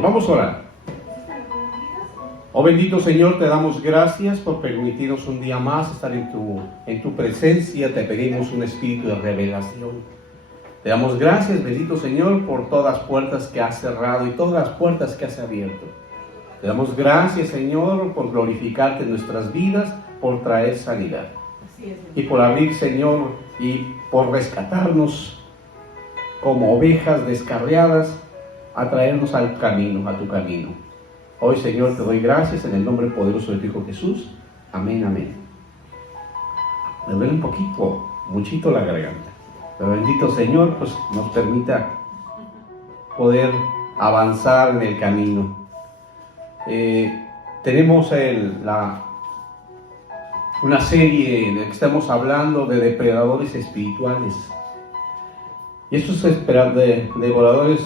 Señor. Vamos a orar. Oh bendito Señor, te damos gracias por permitirnos un día más estar en tu presencia. Te pedimos un espíritu de revelación. Te damos gracias, bendito Señor, por todas las puertas que has cerrado y todas las puertas que has abierto. Te damos gracias, Señor, por glorificarte en nuestras vidas, por traer sanidad. Y por abrir, Señor, y por rescatarnos como ovejas descarriadas, a traernos al camino, a tu camino. Hoy, Señor, te doy gracias en el nombre poderoso de tu Hijo Jesús. Amén, amén. Me duele un poquito, muchito la garganta. Pero bendito Señor, pues nos permita poder avanzar en el camino. Tenemos una serie en la que estamos hablando de depredadores espirituales. Y estos depredadores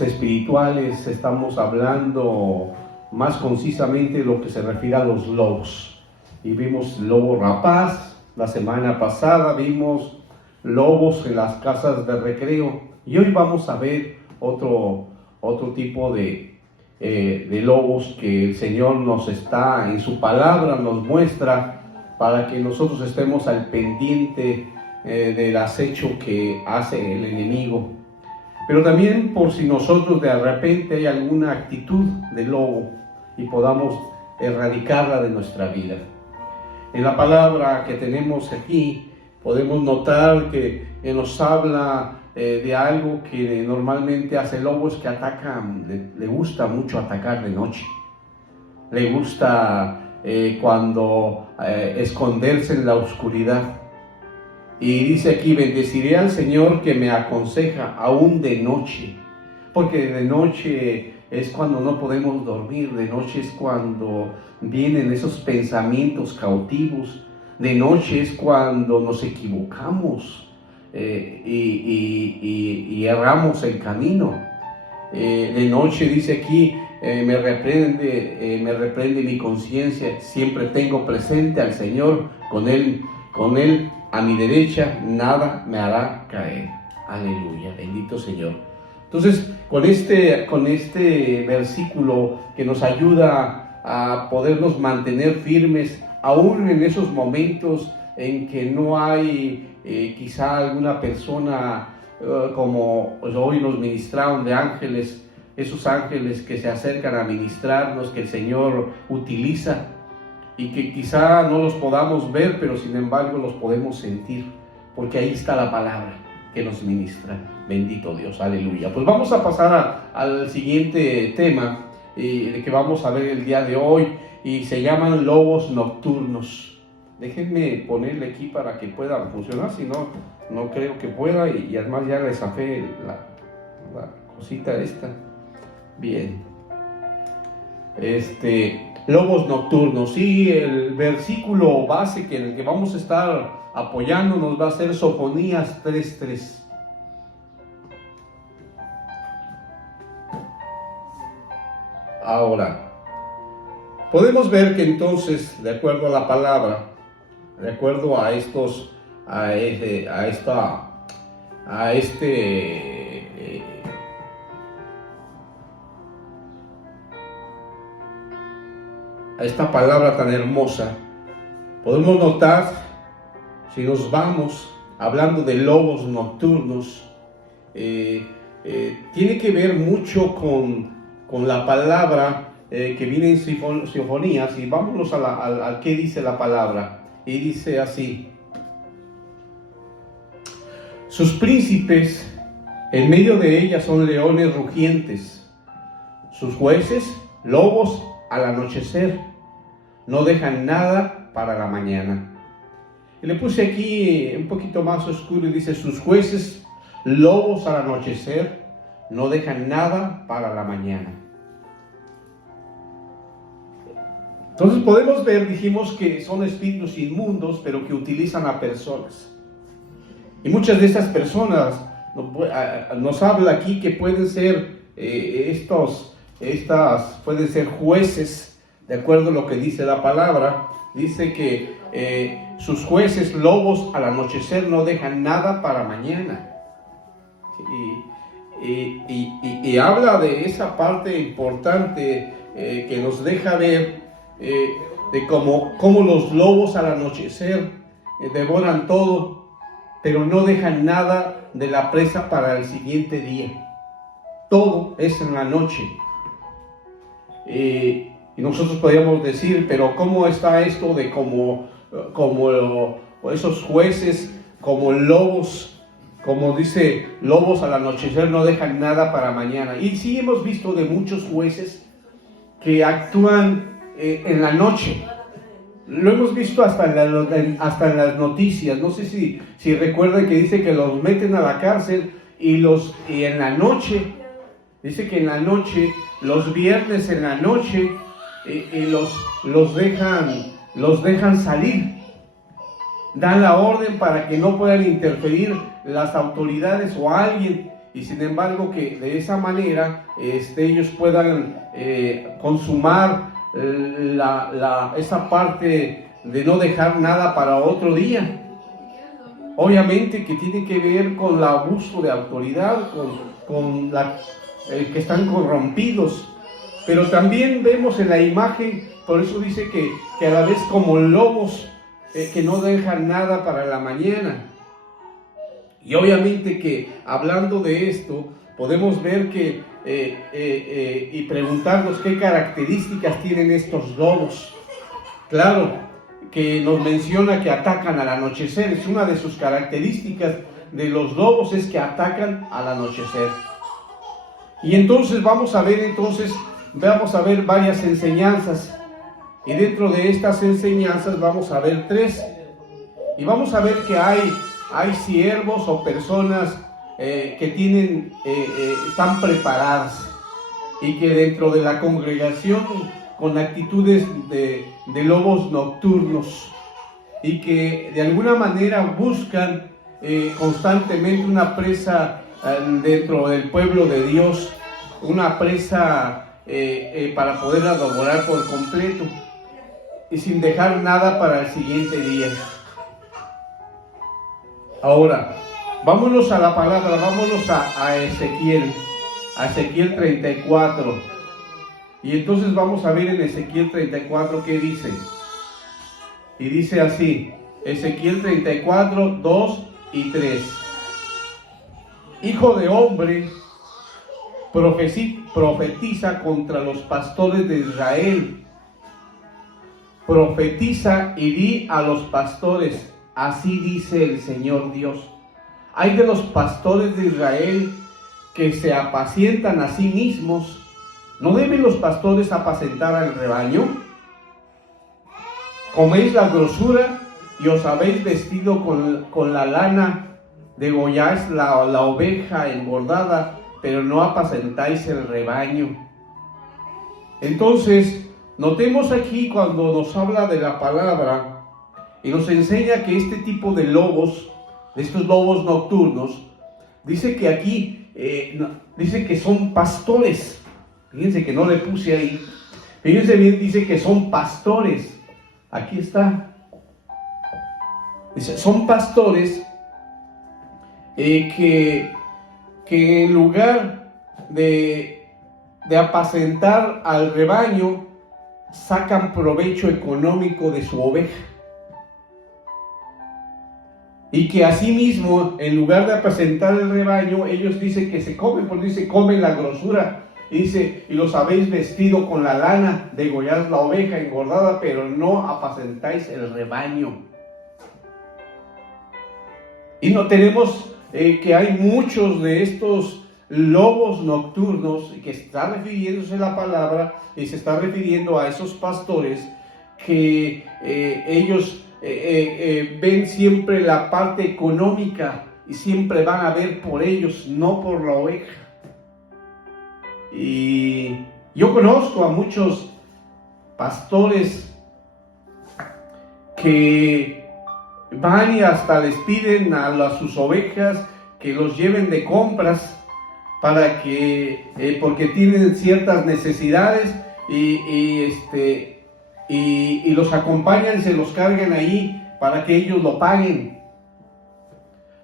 espirituales, estamos hablando más concisamente de lo que se refiere a los lobos. Y vimos lobo rapaz, la semana pasada vimos lobos en las casas de recreo. Y hoy vamos a ver otro tipo de lobos que el Señor nos está, en su palabra nos muestra, para que nosotros estemos al pendiente del acecho que hace el enemigo. Pero también por si nosotros de repente hay alguna actitud de lobo y podamos erradicarla de nuestra vida. En la palabra que tenemos aquí podemos notar que nos habla de algo que normalmente hace el lobo, es que ataca, le gusta mucho atacar de noche. Le gusta cuando esconderse en la oscuridad. Y dice aquí: bendeciré al Señor que me aconseja aún de noche. Porque de noche es cuando no podemos dormir, de noche es cuando vienen esos pensamientos cautivos, de noche es cuando nos equivocamos y erramos el camino. De noche dice aquí, me reprende mi conciencia, siempre tengo presente al Señor, con él a mi derecha nada me hará caer. Aleluya, bendito Señor. Entonces, con este versículo que nos ayuda a podernos mantener firmes, aún en esos momentos en que no hay quizá alguna persona, como hoy nos ministraron de ángeles, esos ángeles que se acercan a ministrarnos, que el Señor utiliza, y que quizá no los podamos ver, pero sin embargo los podemos sentir, porque ahí está la palabra que nos ministra. Bendito Dios, aleluya. Pues vamos a pasar al siguiente tema que vamos a ver el día de hoy, y se llaman lobos nocturnos. Déjenme ponerle aquí para que pueda funcionar, si no, no creo que pueda, y además ya le zafé la cosita esta. Bien. Lobos nocturnos, y el versículo base en el que vamos a estar apoyándonos va a ser Sofonías 3:3. Ahora, podemos ver que entonces, de acuerdo a la palabra, de acuerdo a esta palabra tan hermosa, podemos notar, si nos vamos hablando de lobos nocturnos, tiene que ver mucho con la palabra que viene en Sofonías. Y vámonos a qué dice la palabra. Y dice así: sus príncipes en medio de ella son leones rugientes, sus jueces lobos al anochecer, no dejan nada para la mañana. Y le puse aquí un poquito más oscuro y dice: sus jueces lobos al anochecer, no dejan nada para la mañana. Entonces podemos ver, dijimos que son espíritus inmundos, pero que utilizan a personas. Y muchas de estas personas nos habla aquí que pueden ser pueden ser jueces, de acuerdo a lo que dice la palabra. Dice que sus jueces lobos al anochecer no dejan nada para mañana. y habla de esa parte importante que nos deja ver de cómo los lobos al anochecer devoran todo, pero no dejan nada de la presa para el siguiente día. Todo es en la noche. Y nosotros podríamos decir, pero ¿cómo está esto de como esos jueces, como lobos, como dice, lobos al anochecer no dejan nada para mañana? Y sí hemos visto de muchos jueces que actúan en la noche. Lo hemos visto hasta en las noticias. No sé si recuerdan que dice que los meten a la cárcel y en la noche, dice que en la noche, los viernes en la noche, los dejan salir. Dan la orden para que no puedan interferir las autoridades o alguien, y sin embargo que de esa manera ellos puedan consumar esa parte de no dejar nada para otro día. Obviamente que tiene que ver con el abuso de autoridad, con que están corrompidos, pero también vemos en la imagen, por eso dice que a la vez como lobos que no dejan nada para la mañana. Y obviamente que hablando de esto, podemos ver que y preguntarnos qué características tienen estos lobos. Claro, que nos menciona que atacan al anochecer. Es una de sus características de los lobos, es que atacan al anochecer. Y entonces vamos a ver varias enseñanzas. Y dentro de estas enseñanzas vamos a ver 3. Y vamos a ver que hay siervos o personas que están preparadas y que dentro de la congregación con actitudes de lobos nocturnos y que de alguna manera buscan constantemente una presa dentro del pueblo de Dios, una presa para poderla devorar por completo y sin dejar nada para el siguiente día. Ahora, vámonos a la palabra, vámonos a Ezequiel 34. Y entonces vamos a ver en Ezequiel 34 qué dice. Y dice así, Ezequiel 34, 2 y 3. Hijo de hombre, profetiza contra los pastores de Israel. Profetiza y di a los pastores, así dice el Señor Dios. Hay de los pastores de Israel que se apacientan a sí mismos. ¿No deben los pastores apacentar al rebaño? Coméis la grosura y os habéis vestido con la lana, degolláis la oveja engordada, pero no apacentáis el rebaño. Entonces, notemos aquí cuando nos habla de la palabra y nos enseña que este tipo de lobos, de estos lobos nocturnos, dice que aquí, dice que son pastores. Fíjense que no le puse ahí. Fíjense bien, dice que son pastores. Aquí está. Dice, son pastores que en lugar de apacentar al rebaño, sacan provecho económico de su oveja. Y que asimismo, en lugar de apacentar el rebaño, ellos dicen que se comen, porque dice, comen la grosura. Y dice, y los habéis vestido con la lana, degolláis la oveja engordada, pero no apacentáis el rebaño. Y no tenemos que hay muchos de estos lobos nocturnos, que está refiriéndose la palabra, y se está refiriendo a esos pastores que ellos ven siempre la parte económica y siempre van a ver por ellos, no por la oveja. Y yo conozco a muchos pastores que van y hasta les piden a sus ovejas que los lleven de compras para que porque tienen ciertas necesidades y los acompañan y se los cargan ahí para que ellos lo paguen.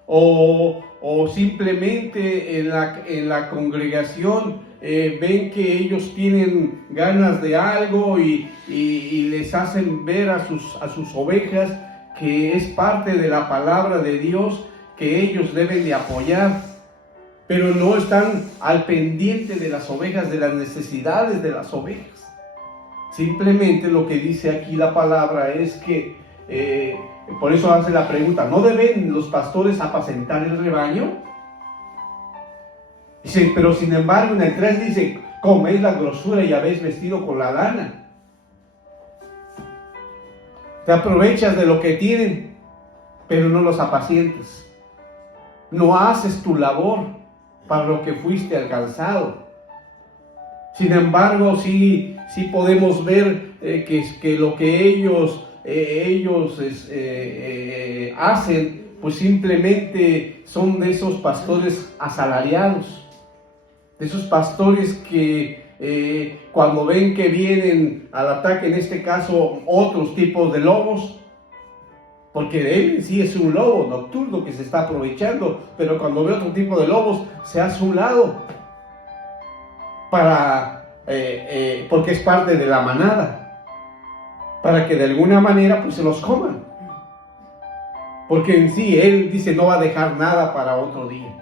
O o simplemente en la congregación ven que ellos tienen ganas de algo y les hacen ver a sus ovejas que es parte de la palabra de Dios, que ellos deben de apoyar, pero no están al pendiente de las ovejas, de las necesidades de las ovejas. Simplemente lo que dice aquí la palabra es que, por eso hace la pregunta, ¿no deben los pastores apacentar el rebaño? Dice, pero sin embargo en el 3 dice, coméis la grosura y habéis vestido con la lana. Te aprovechas de lo que tienen, pero no los apacientas. No haces tu labor para lo que fuiste alcanzado. Sin embargo, sí podemos ver que lo que ellos hacen, pues simplemente son de esos pastores asalariados, de esos pastores que cuando ven que vienen al ataque, en este caso otros tipos de lobos, porque él sí es un lobo nocturno que se está aprovechando, pero cuando ve otro tipo de lobos se hace un lado porque es parte de la manada, para que de alguna manera pues se los coman, porque en sí él dice no va a dejar nada para otro día.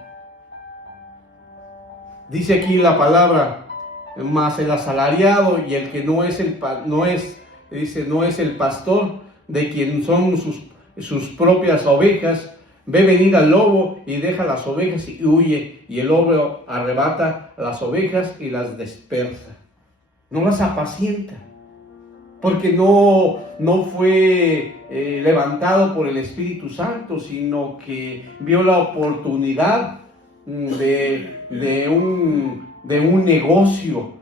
Dice aquí la palabra, más el asalariado y el que no es el pastor, de quien son sus propias ovejas, ve venir al lobo y deja las ovejas y huye, y el lobo arrebata las ovejas y las dispersa. No las apacienta, porque no fue levantado por el Espíritu Santo, sino que vio la oportunidad de un negocio,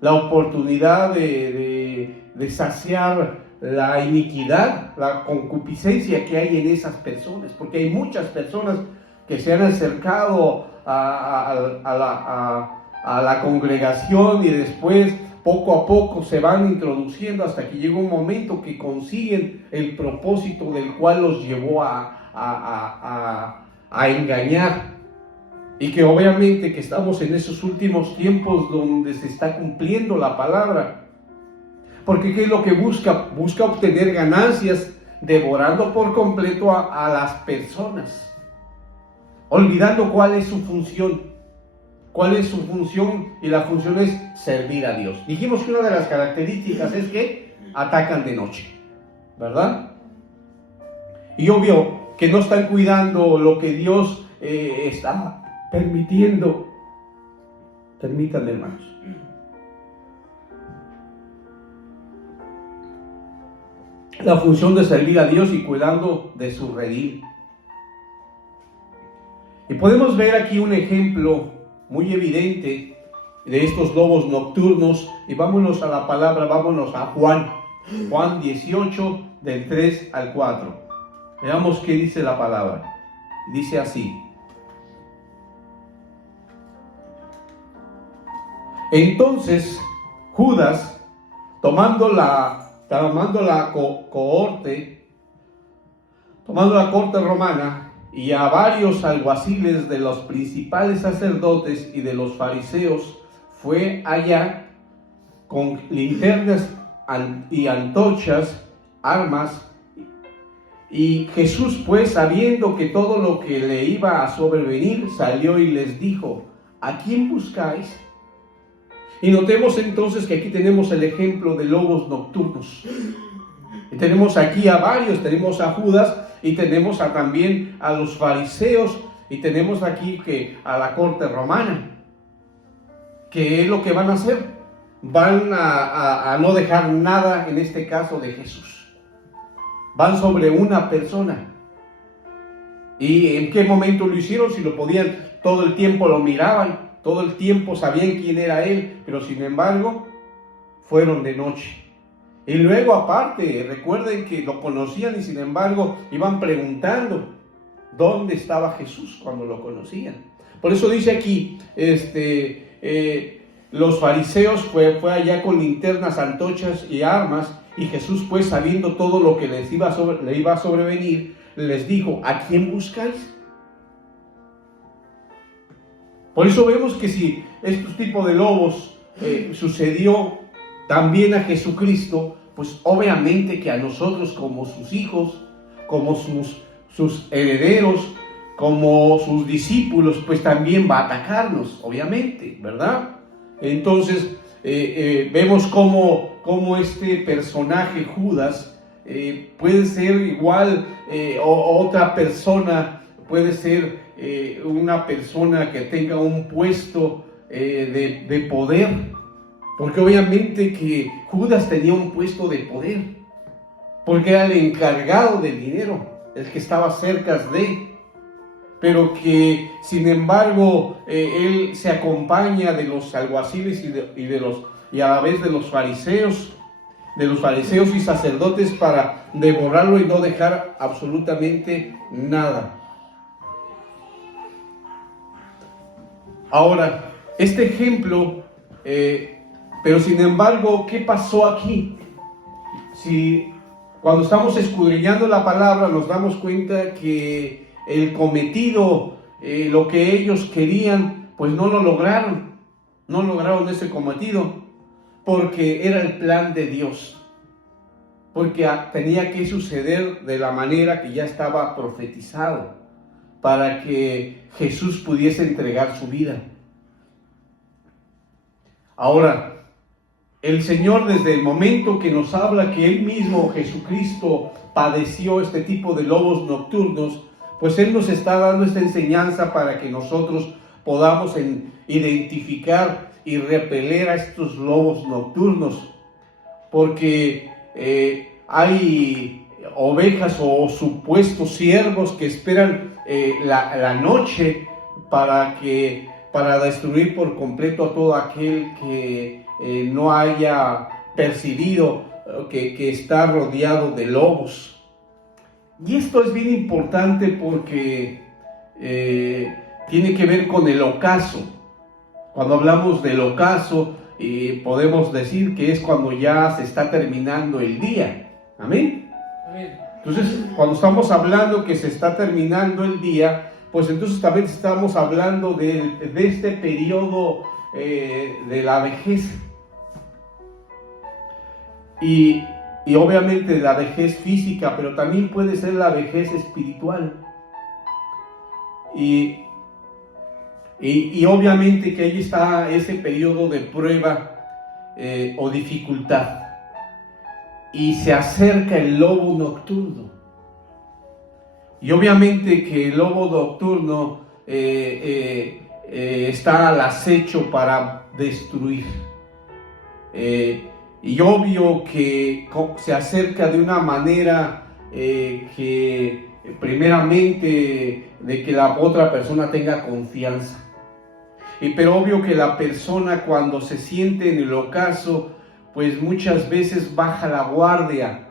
la oportunidad de saciar la iniquidad, la concupiscencia que hay en esas personas, porque hay muchas personas que se han acercado a la congregación y después poco a poco se van introduciendo hasta que llega un momento que consiguen el propósito del cual los llevó a engañar. Y que obviamente que estamos en esos últimos tiempos donde se está cumpliendo la palabra. Porque ¿qué es lo que busca? Busca obtener ganancias devorando por completo a las personas, olvidando cuál es su función. ¿Cuál es su función? Y la función es servir a Dios. Dijimos que una de las características es que atacan de noche, ¿verdad? Y obvio que no están cuidando lo que Dios está permitiendo. Permítanme, hermanos. La función de servir a Dios y cuidando de su redil. Y podemos ver aquí un ejemplo muy evidente de estos lobos nocturnos. Y vámonos a la palabra, vámonos a Juan 18, del 3 al 4. Veamos qué dice la palabra. Dice así: entonces Judas, tomando la corte romana, y a varios alguaciles de los principales sacerdotes y de los fariseos, fue allá con linternas y antorchas, armas. Y Jesús, pues, sabiendo que todo lo que le iba a sobrevenir, salió y les dijo: ¿a quién buscáis? Y notemos entonces que aquí tenemos el ejemplo de lobos nocturnos. Y tenemos aquí a varios, tenemos a Judas y tenemos también a los fariseos y tenemos aquí a la corte romana. ¿Qué es lo que van a hacer? Van a no dejar nada, en este caso, de Jesús. Van sobre una persona. ¿Y en qué momento lo hicieron? Si lo podían, todo el tiempo lo miraban. Todo el tiempo sabían quién era él, pero sin embargo, fueron de noche. Y luego aparte, recuerden que lo conocían y sin embargo iban preguntando dónde estaba Jesús cuando lo conocían. Por eso dice aquí, los fariseos fue allá con linternas, antorchas y armas, y Jesús, pues, sabiendo todo lo que le iba a sobrevenir, les dijo: ¿a quién buscáis? Por eso vemos que si estos tipos de lobos sucedió también a Jesucristo, pues obviamente que a nosotros como sus hijos, como sus herederos, como sus discípulos, pues también va a atacarnos, obviamente, ¿verdad? Entonces vemos cómo este personaje Judas puede ser igual otra persona, puede ser una persona que tenga un puesto de poder, porque obviamente que Judas tenía un puesto de poder, porque era el encargado del dinero, el que estaba cerca de, pero que sin embargo él se acompaña de los alguaciles y a la vez de los fariseos y sacerdotes para devorarlo y no dejar absolutamente nada. Ahora, este ejemplo, pero sin embargo, ¿qué pasó aquí? Si cuando estamos escudriñando la palabra nos damos cuenta que el cometido, lo que ellos querían, pues no lo lograron. No lograron ese cometido porque era el plan de Dios. Porque tenía que suceder de la manera que ya estaba profetizado para que Jesús pudiese entregar su vida. Ahora, el Señor desde el momento que nos habla que Él mismo, Jesucristo, padeció este tipo de lobos nocturnos, pues Él nos está dando esta enseñanza para que nosotros podamos identificar y repeler a estos lobos nocturnos, porque hay ovejas o supuestos siervos que esperan la noche para destruir por completo a todo aquel que no haya percibido que está rodeado de lobos. Y esto es bien importante porque tiene que ver con el ocaso. Cuando hablamos del ocaso, podemos decir que es cuando ya se está terminando el día. ¿Amén? Amén. Entonces, cuando estamos hablando que se está terminando el día, pues entonces también estamos hablando de este periodo de la vejez. Y obviamente la vejez física, pero también puede ser la vejez espiritual. Y obviamente que ahí está ese periodo de prueba o dificultad. Y se acerca el lobo nocturno. Y obviamente que el lobo nocturno está al acecho para destruir. Y obvio que se acerca de una manera que primeramente de que la otra persona tenga confianza. Pero obvio que la persona cuando se siente en el ocaso, pues muchas veces baja la guardia.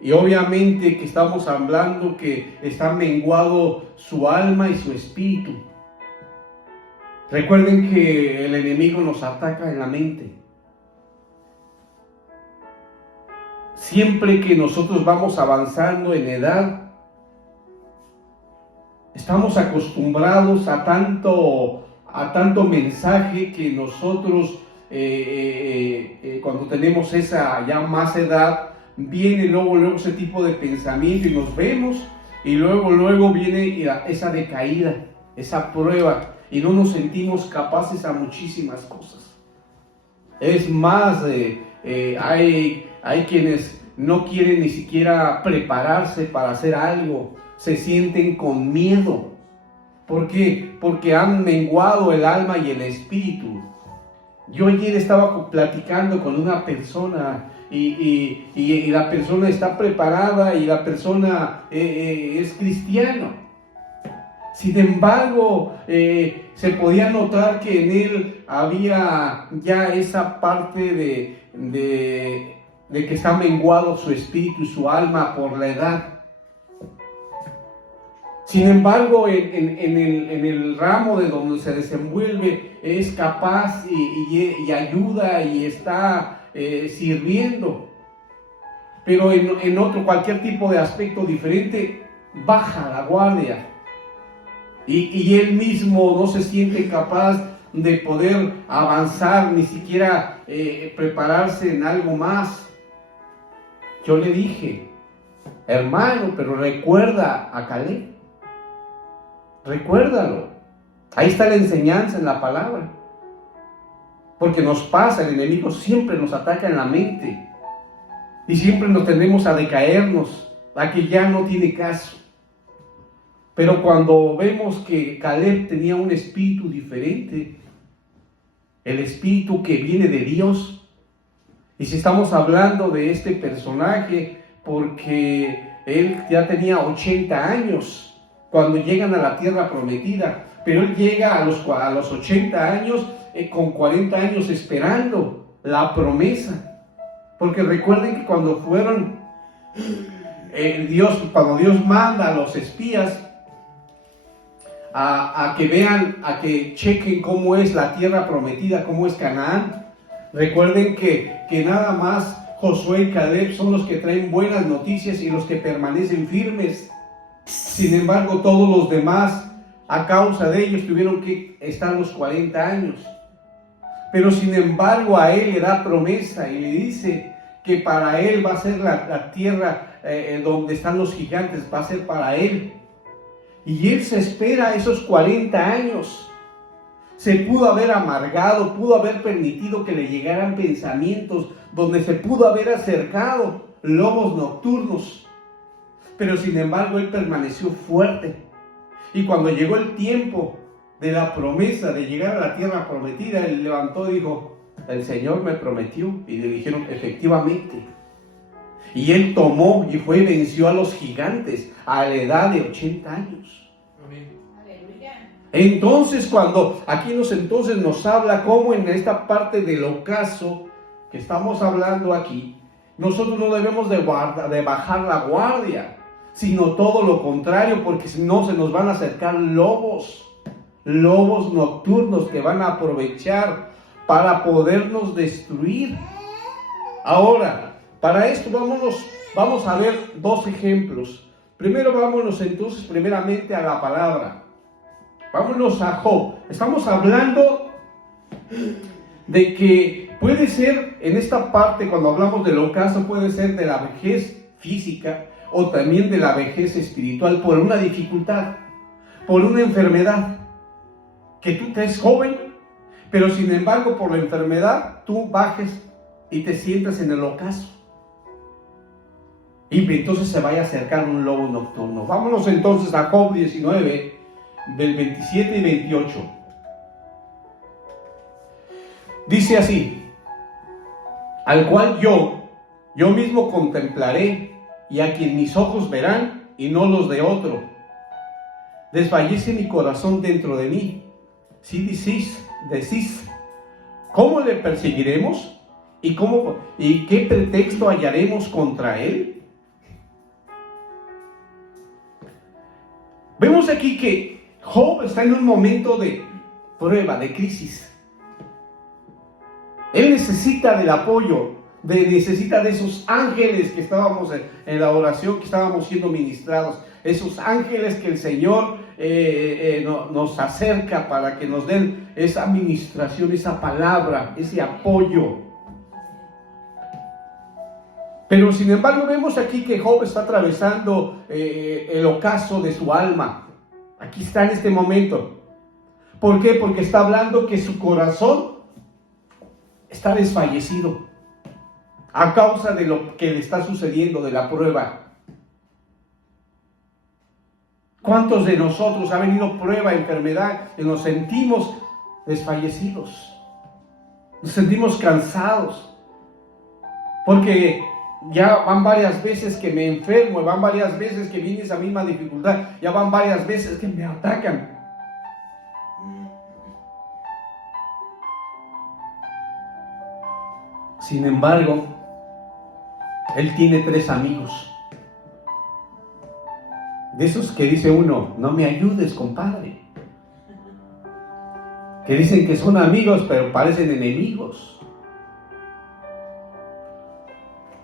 Y obviamente que estamos hablando que está menguado su alma y su espíritu. Recuerden que el enemigo nos ataca en la mente. Siempre que nosotros vamos avanzando en edad, estamos acostumbrados a tanto mensaje que nosotros cuando tenemos esa ya más edad, viene luego ese tipo de pensamiento y nos vemos y luego viene esa decaída, esa prueba y no nos sentimos capaces a muchísimas cosas. Es más, hay quienes no quieren ni siquiera prepararse para hacer algo, se sienten con miedo. ¿Por qué? Porque han menguado el alma y el espíritu. Yo ayer estaba platicando con una persona y la persona está preparada y la persona es cristiano. Sin embargo, se podía notar que en él había ya esa parte de que está menguado su espíritu y su alma por la edad. Sin embargo, en el ramo de donde se desenvuelve es capaz y ayuda y está sirviendo. Pero en otro, cualquier tipo de aspecto diferente, baja la guardia. y él mismo no se siente capaz de poder avanzar, ni siquiera prepararse en algo más. Yo le dije, hermano, pero recuerda a Caleb, recuérdalo. Ahí está la enseñanza en la palabra. Porque nos pasa, el enemigo siempre nos ataca en la mente y siempre nos tendemos a decaernos, a que ya no tiene caso. Pero cuando vemos que Caleb tenía un espíritu diferente, el espíritu que viene de Dios, y si estamos hablando de este personaje, porque él ya tenía 80 años cuando llegan a la tierra prometida, pero él llega a los 80 años con 40 años esperando la promesa. Porque recuerden que cuando cuando Dios manda a los espías a que vean, a que chequen cómo es la tierra prometida, cómo es Canaán, recuerden que nada más Josué y Caleb son los que traen buenas noticias y los que permanecen firmes. Sin embargo, todos los demás, a causa de ellos, tuvieron que estar los 40 años. Pero sin embargo, a él le da promesa y le dice que para él va a ser la tierra donde están los gigantes, va a ser para él. Y él se espera esos 40 años. Se pudo haber amargado, pudo haber permitido que le llegaran pensamientos, donde se pudo haber acercado lobos nocturnos. Pero sin embargo, él permaneció fuerte. Y cuando llegó el tiempo de la promesa de llegar a la tierra prometida, él levantó y dijo, el Señor me prometió. Y le dijeron, efectivamente. Y él tomó y fue y venció a los gigantes a la edad de 80 años. Amén. Entonces, cuando aquí nos habla cómo en esta parte del ocaso que estamos hablando aquí, nosotros no debemos de bajar la guardia, sino todo lo contrario, porque si no se nos van a acercar lobos nocturnos que van a aprovechar para podernos destruir. Ahora, para esto vamos a ver dos ejemplos. Primero vámonos entonces primeramente a la palabra. Vámonos a Job. Estamos hablando de que puede ser, en esta parte cuando hablamos del ocaso, puede ser de la vejez física o también de la vejez espiritual por una dificultad, por una enfermedad. Que tú estés joven, pero sin embargo por la enfermedad tú bajes y te sientas en el ocaso. Y entonces se vaya a acercar un lobo nocturno. Vámonos entonces a Job 19, del 27 y 28. Dice así, al cual yo mismo contemplaré, y a quien mis ojos verán, y no los de otro. Desfallece mi corazón dentro de mí. Si decís, ¿cómo le perseguiremos? ¿Y qué pretexto hallaremos contra él? Vemos aquí que Job está en un momento de prueba, de crisis. Él necesita del apoyo, necesita de esos ángeles que estábamos en la oración, que estábamos siendo ministrados. Esos ángeles que el Señor nos acerca para que nos den esa administración, esa palabra, ese apoyo. Pero sin embargo vemos aquí que Job está atravesando el ocaso de su alma. Aquí está en este momento. ¿Por qué? Porque está hablando que su corazón está desfallecido a causa de lo que le está sucediendo, de la prueba. ¿Cuántos de nosotros ha venido prueba, enfermedad, y nos sentimos desfallecidos? Nos sentimos cansados. Porque ya van varias veces que me enfermo, van varias veces que viene esa misma dificultad, ya van varias veces que me atacan. Sin embargo, él tiene 3 amigos. De esos que dice uno, no me ayudes, compadre. Que dicen que son amigos, pero parecen enemigos.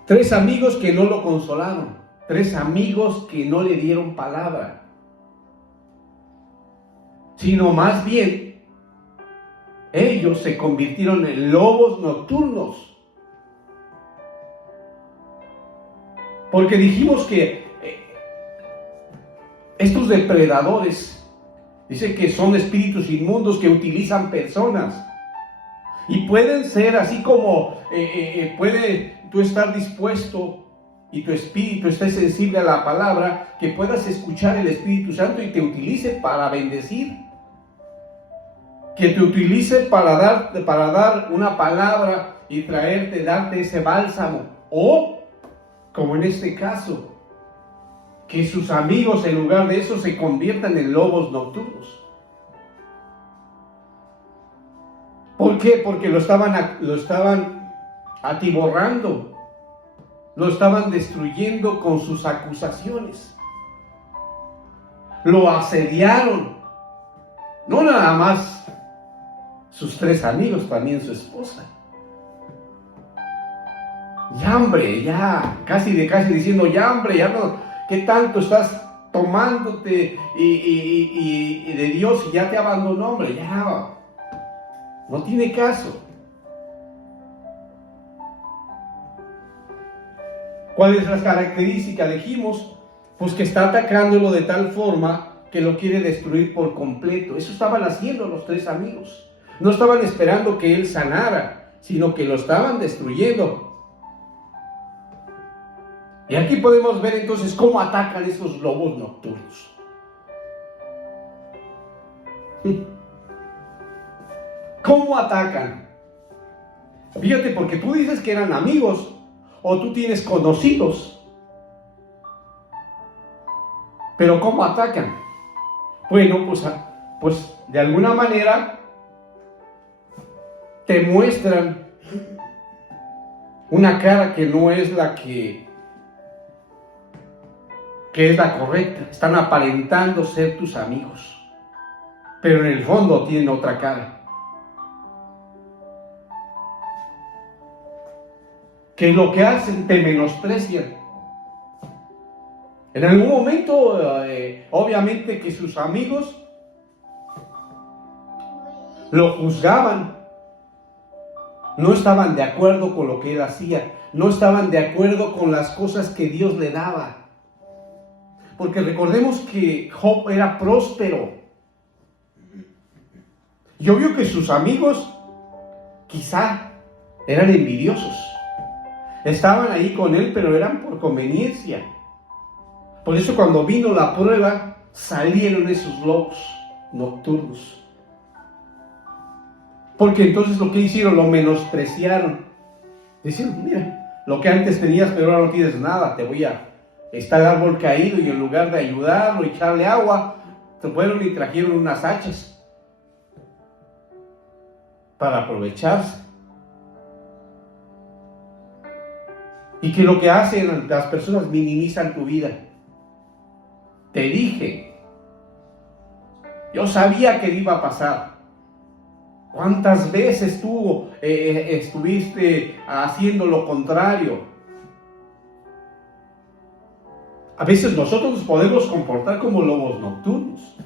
3 amigos que no lo consolaron. 3 amigos que no le dieron palabra. sino más bien ellos se convirtieron en lobos nocturnos. Porque dijimos que estos depredadores, dice que son espíritus inmundos que utilizan personas. Y pueden ser así como puede tú estar dispuesto y tu espíritu esté sensible a la palabra, que puedas escuchar el Espíritu Santo y te utilice para bendecir. Que te utilice para dar una palabra y darte ese bálsamo. O, como en este caso, que sus amigos en lugar de eso se conviertan en lobos nocturnos. ¿Por qué? Porque lo estaban atiborrando, lo estaban destruyendo con sus acusaciones. Lo asediaron. No nada más sus 3 amigos, también su esposa. Ya hombre, ya, casi diciendo, ya hombre, ya no, ¿qué tanto estás tomándote y de Dios y ya te abandonó, hombre? Ya, no tiene caso. ¿Cuál es la característica? Dijimos, pues que está atacándolo de tal forma que lo quiere destruir por completo. Eso estaban haciendo los 3 amigos. No estaban esperando que él sanara, sino que lo estaban destruyendo. Y aquí podemos ver entonces cómo atacan estos lobos nocturnos. ¿Cómo atacan? Fíjate, porque tú dices que eran amigos o tú tienes conocidos. Pero ¿cómo atacan? Bueno, pues de alguna manera te muestran una cara que no es la que es la correcta. Están aparentando ser tus amigos, pero en el fondo tienen otra cara. ¿Qué es lo que hacen? Te menosprecian. En algún momento, obviamente que sus amigos lo juzgaban. No estaban de acuerdo con lo que él hacía. No estaban de acuerdo con las cosas que Dios le daba. Porque recordemos que Job era próspero. Y obvio que sus amigos quizá eran envidiosos. Estaban ahí con él, pero eran por conveniencia. Por eso cuando vino la prueba, salieron esos lobos nocturnos. Porque entonces lo que hicieron, lo menospreciaron. Decían, mira, lo que antes tenías, pero ahora no tienes nada, está el árbol caído, y en lugar de ayudarlo y echarle agua, se fueron y trajeron unas hachas para aprovecharse. Y que lo que hacen las personas, minimizan tu vida. Te dije, yo sabía que iba a pasar. ¿Cuántas veces tú estuviste haciendo lo contrario? A veces nosotros nos podemos comportar como lobos nocturnos.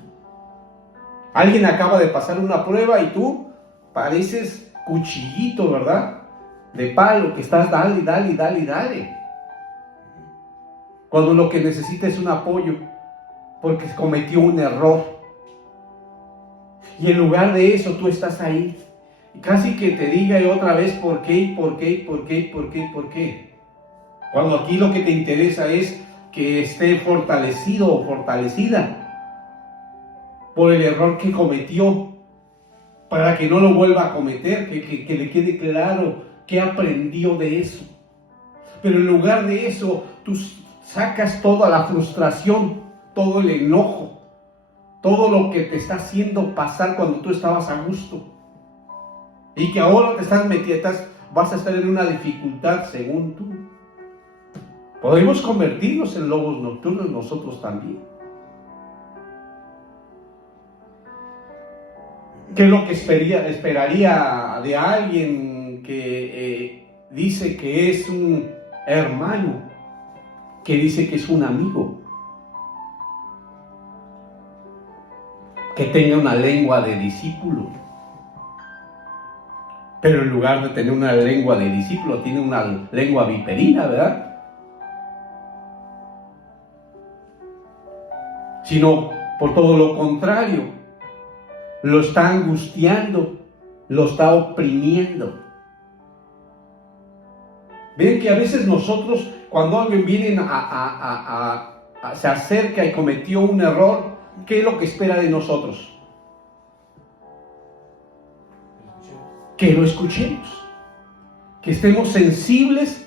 Alguien acaba de pasar una prueba y tú pareces cuchillito, ¿verdad? De palo, que estás dale. Cuando lo que necesita es un apoyo, porque cometió un error. Y en lugar de eso, tú estás ahí. Y casi que te diga otra vez por qué. Cuando aquí lo que te interesa es que esté fortalecido o fortalecida por el error que cometió, para que no lo vuelva a cometer, que le quede claro que aprendió de eso. Pero en lugar de eso, tú sacas toda la frustración, todo el enojo, todo lo que te está haciendo pasar cuando tú estabas a gusto, y que ahora te estás metiendo, vas a estar en una dificultad según tú. Podemos convertirnos en lobos nocturnos nosotros también. ¿Qué es lo que esperaría de alguien que dice que es un hermano, que dice que es un amigo? que tenga una lengua de discípulo. Pero en lugar de tener una lengua de discípulo, tiene una lengua viperina, ¿verdad? Sino por todo lo contrario, lo está angustiando, lo está oprimiendo. Ven que a veces nosotros, cuando alguien viene se acerca y cometió un error, ¿qué es lo que espera de nosotros? Que lo escuchemos, que estemos sensibles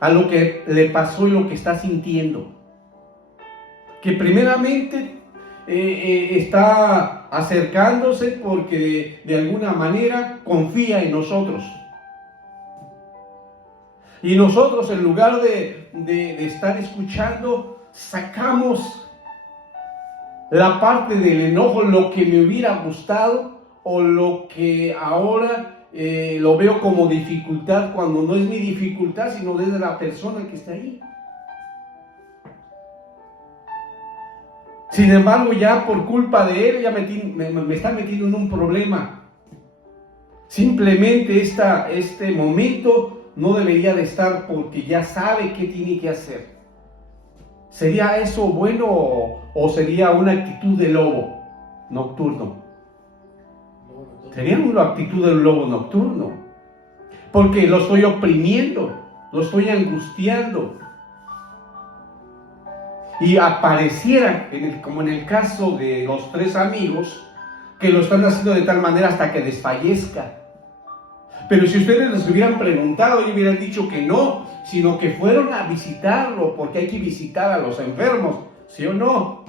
a lo que le pasó y lo que está sintiendo. Que primeramente está acercándose porque de alguna manera confía en nosotros. Y nosotros, en lugar de estar escuchando, sacamos la parte del enojo, lo que me hubiera gustado o lo que ahora lo veo como dificultad, cuando no es mi dificultad, sino desde la persona que está ahí. Sin embargo, ya por culpa de él, ya me está metiendo en un problema. Simplemente este momento no debería de estar, porque ya sabe qué tiene que hacer. ¿Sería eso bueno o sería una actitud de lobo nocturno? Sería una actitud del lobo nocturno, porque lo estoy oprimiendo, lo estoy angustiando. Y apareciera, como en el caso de los 3 amigos, que lo están haciendo de tal manera hasta que desfallezca. Pero si ustedes les hubieran preguntado y hubieran dicho que no, sino que fueron a visitarlo, porque hay que visitar a los enfermos, ¿sí o no?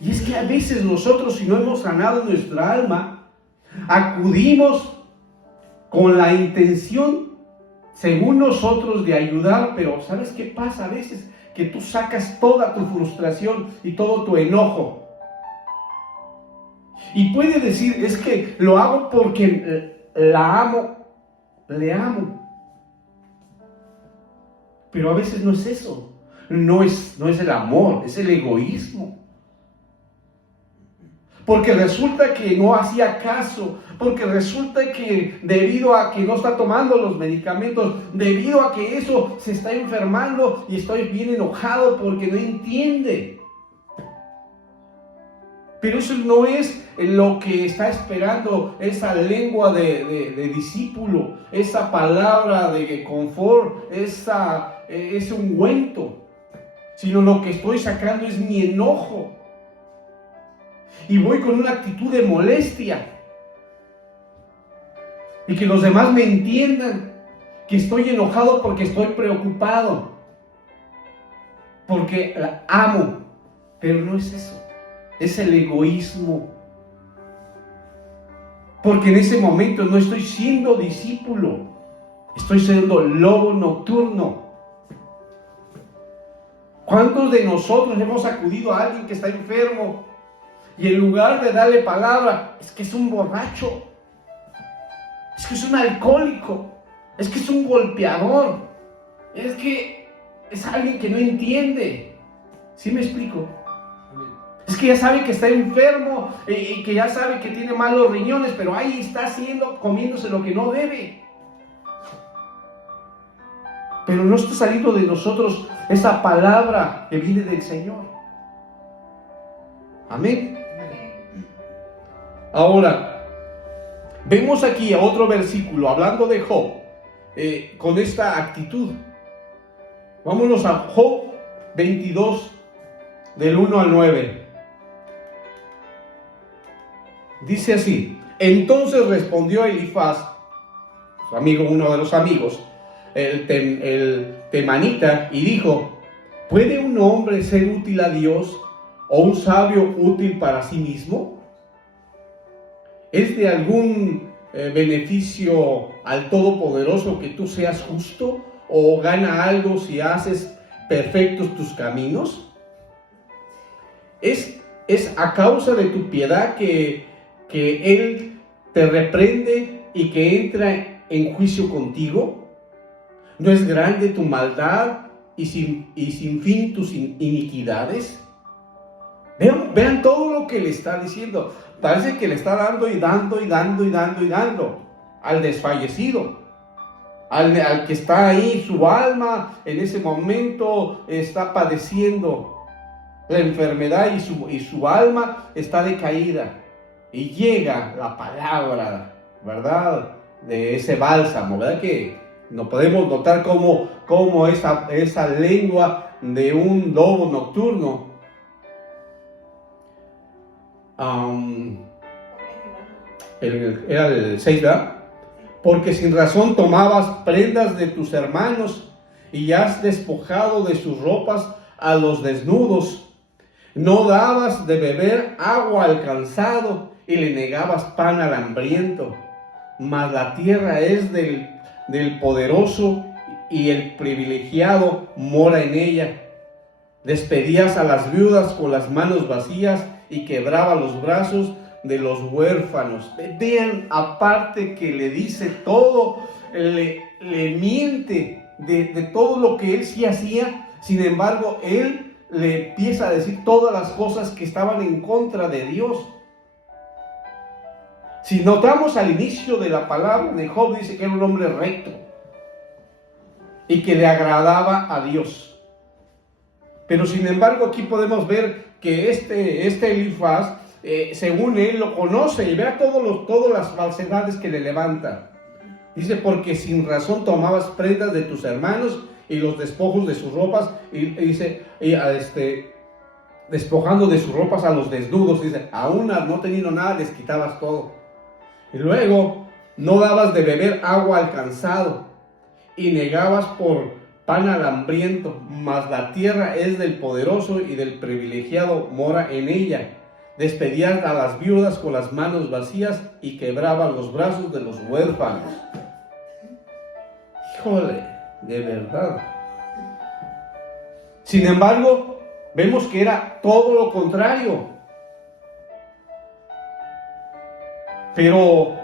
Y es que a veces nosotros, si no hemos sanado nuestra alma, acudimos con la intención, según nosotros, de ayudar, pero ¿sabes qué pasa a veces? Que tú sacas toda tu frustración y todo tu enojo. Y puede decir, es que lo hago porque la amo, le amo. Pero a veces no es eso, no es el amor, es el egoísmo. Porque resulta que no hacía caso, porque resulta que debido a que no está tomando los medicamentos, debido a que eso se está enfermando y estoy bien enojado porque no entiende. Pero eso no es lo que está esperando esa lengua de discípulo, esa palabra de confort, ese ungüento, sino lo que estoy sacando es mi enojo. Y voy con una actitud de molestia. Y que los demás me entiendan que estoy enojado porque estoy preocupado. Porque la amo. Pero no es eso. Es el egoísmo. Porque en ese momento no estoy siendo discípulo. Estoy siendo lobo nocturno. ¿Cuántos de nosotros hemos acudido a alguien que está enfermo? Y en lugar de darle palabra, es que es un borracho, es que es un alcohólico, es que es un golpeador, es que es alguien que no entiende. ¿Sí me explico? Es que ya sabe que está enfermo y que ya sabe que tiene malos riñones, pero ahí está comiéndose lo que no debe. Pero no está saliendo de nosotros esa palabra que viene del Señor. Amén. Ahora, vemos aquí otro versículo hablando de Job con esta actitud. Vámonos a Job 22, del 1 al 9. Dice así: entonces respondió Elifaz, su amigo, uno de los amigos, el temanita, y dijo: ¿puede un hombre ser útil a Dios o un sabio útil para sí mismo? ¿Es de algún beneficio al Todopoderoso que tú seas justo? ¿O gana algo si haces perfectos tus caminos? ¿Es a causa de tu piedad que Él te reprende y que entra en juicio contigo? ¿No es grande tu maldad y sin fin tus iniquidades? Vean todo lo que le está diciendo. Parece que le está dando y dando y dando y dando y dando al desfallecido, al que está ahí, su alma en ese momento está padeciendo la enfermedad y su alma está decaída. Y llega la palabra, ¿verdad? De ese bálsamo, ¿verdad? Que no podemos notar cómo esa lengua de un lobo nocturno era el 6, ¿verdad? Porque sin razón tomabas prendas de tus hermanos y has despojado de sus ropas a los desnudos. No dabas de beber agua al cansado y le negabas pan al hambriento. Mas la tierra es del poderoso y el privilegiado mora en ella. Despedías a las viudas con las manos vacías y quebraba los brazos de los huérfanos. Vean, aparte que le dice todo, le miente de todo lo que él sí hacía. Sin embargo, él le empieza a decir todas las cosas que estaban en contra de Dios. Si notamos al inicio de la palabra de Job, dice que era un hombre recto y que le agradaba a Dios. Pero sin embargo aquí podemos ver que este Elifaz, según él lo conoce y vea todas las falsedades que le levanta. Dice, porque sin razón tomabas prendas de tus hermanos y los despojos de sus ropas, y dice, despojando de sus ropas a los desnudos, dice, aún no teniendo nada les quitabas todo. Y luego, no dabas de beber agua al cansado y negabas por pan al hambriento, mas la tierra es del poderoso y del privilegiado mora en ella. Despedías a las viudas con las manos vacías y quebraban los brazos de los huérfanos. Híjole, de verdad. Sin embargo, vemos que era todo lo contrario. Pero,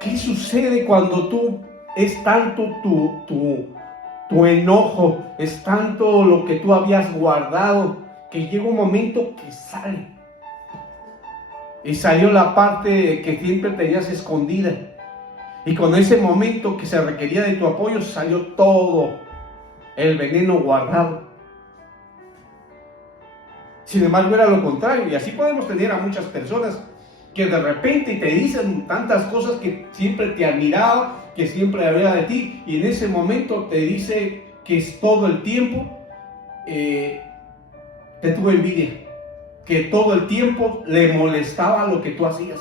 ¿qué sucede cuando es tanto tu enojo, es tanto lo que tú habías guardado, que llega un momento que sale? Y salió la parte que siempre tenías escondida. Y con ese momento que se requería de tu apoyo, salió todo el veneno guardado. Sin embargo, era lo contrario. Y así podemos tener a muchas personas que de repente te dicen tantas cosas que siempre te admiraba, que siempre había de ti, y en ese momento te dice que es todo el tiempo te tuvo envidia, que todo el tiempo le molestaba lo que tú hacías,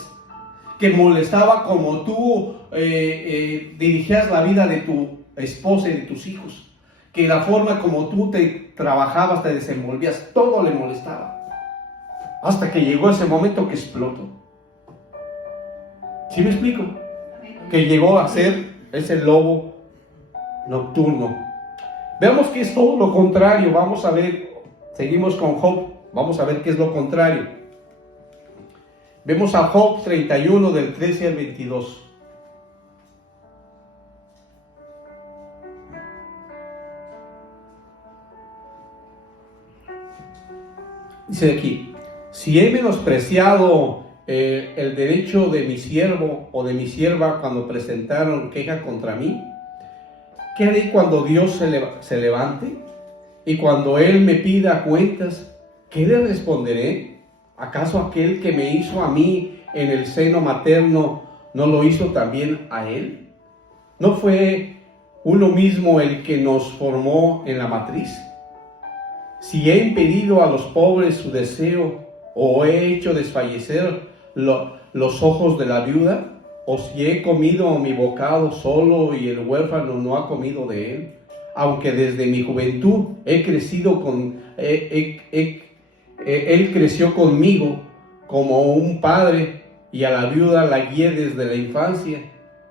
que molestaba como tú dirigías la vida de tu esposa y de tus hijos, que la forma como tú te trabajabas, te desenvolvías, todo le molestaba, hasta que llegó ese momento que explotó. ¿Sí me explico? Que llegó a ser ese lobo nocturno. Veamos que es todo lo contrario. Vamos a ver, seguimos con Job, vamos a ver qué es lo contrario. Vemos a Job 31 del 13 al 22. Dice aquí, si he menospreciado el derecho de mi siervo o de mi sierva cuando presentaron queja contra mí, ¿qué haré cuando Dios se levante? Y cuando Él me pida cuentas, ¿qué le responderé? ¿Acaso aquel que me hizo a mí en el seno materno no lo hizo también a Él? ¿No fue uno mismo el que nos formó en la matriz? Si he impedido a los pobres su deseo, o he hecho desfallecer los ojos de la viuda, o si he comido mi bocado solo y el huérfano no ha comido de él, aunque desde mi juventud he crecido él creció conmigo como un padre, y a la viuda la guié desde la infancia.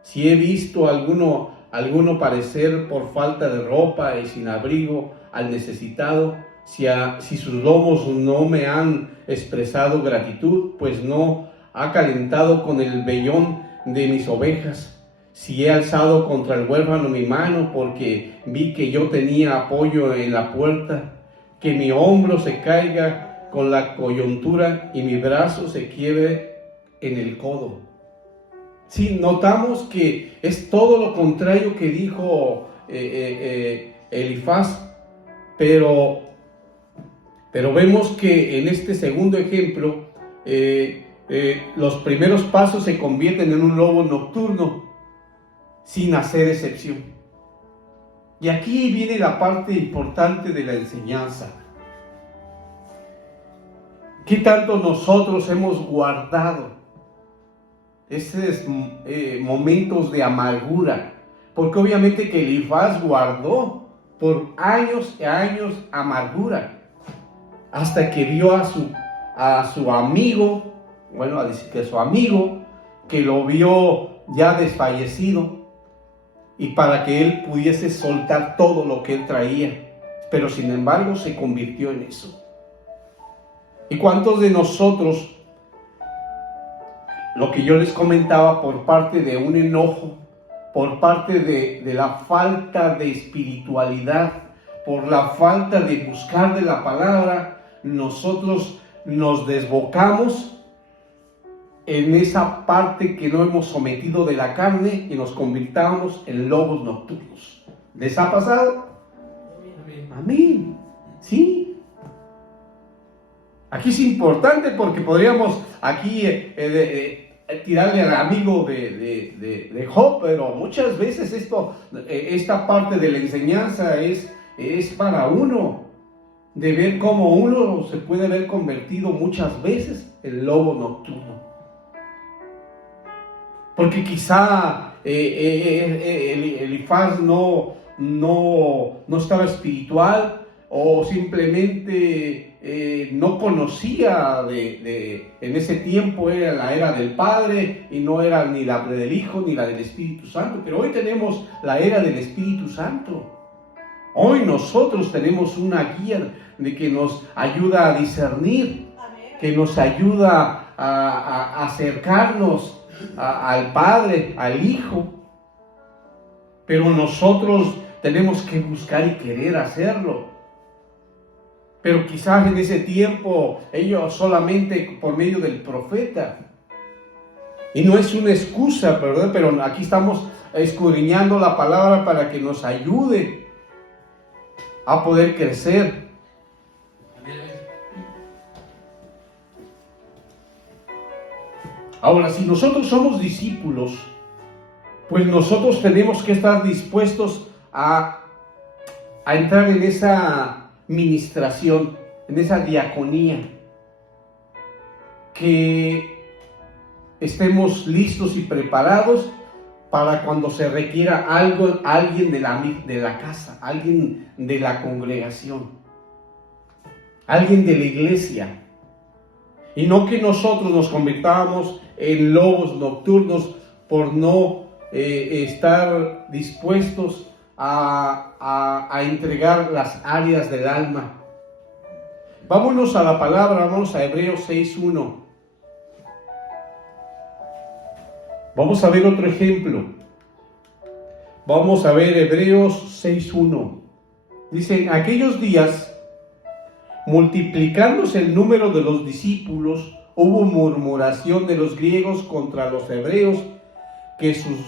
Si he visto alguno parecer por falta de ropa y sin abrigo al necesitado, si sus lomos no me han expresado gratitud, pues no ha calentado con el vellón de mis ovejas. Si he alzado contra el huérfano mi mano porque vi que yo tenía apoyo en la puerta, que mi hombro se caiga con la coyuntura y mi brazo se quiebre en el codo. Sí, notamos que es todo lo contrario que dijo Elifaz, pero vemos que en este segundo ejemplo los primeros pasos se convierten en un lobo nocturno sin hacer excepción. Y aquí viene la parte importante de la enseñanza. ¿Qué tanto nosotros hemos guardado esos momentos de amargura? Porque obviamente que Elifaz guardó por años y años amargura, hasta que vio a su amigo, bueno, a decir que su amigo, que lo vio ya desfallecido, y para que él pudiese soltar todo lo que él traía, pero sin embargo se convirtió en eso. ¿Y cuántos de nosotros, lo que yo les comentaba, por parte de un enojo, por parte de la falta de espiritualidad, por la falta de buscar de la palabra, nosotros nos desbocamos en esa parte que no hemos sometido de la carne y nos convirtamos en lobos nocturnos? ¿Les ha pasado? Amén. Sí. Aquí es importante porque podríamos aquí tirarle al amigo de Job, pero muchas veces esta parte de la enseñanza es para uno, de ver cómo uno se puede haber convertido muchas veces en lobo nocturno. Porque quizá Elifaz no estaba espiritual, o simplemente no conocía en ese tiempo era la era del Padre, y no era ni la del Hijo ni la del Espíritu Santo. Pero hoy tenemos la era del Espíritu Santo. Hoy nosotros tenemos una guía de que nos ayuda a discernir, que nos ayuda a acercarnos al Padre, al Hijo. Pero nosotros tenemos que buscar y querer hacerlo. Pero quizás en ese tiempo ellos solamente por medio del profeta. Y no es una excusa, ¿verdad? Pero aquí estamos escudriñando la palabra para que nos ayude a poder crecer. Ahora, si nosotros somos discípulos, pues nosotros tenemos que estar dispuestos a entrar en esa ministración, en esa diaconía, que estemos listos y preparados para cuando se requiera alguien de la casa, alguien de la congregación, alguien de la iglesia. Y no que nosotros nos convirtamos en lobos nocturnos por no estar dispuestos a entregar las áreas del alma. Vámonos a la palabra, vamos a Hebreos 6:1. Vamos a ver otro ejemplo. Vamos a ver Hebreos 6:1. Dice: en aquellos días, multiplicándose el número de los discípulos, hubo murmuración de los griegos contra los hebreos, que sus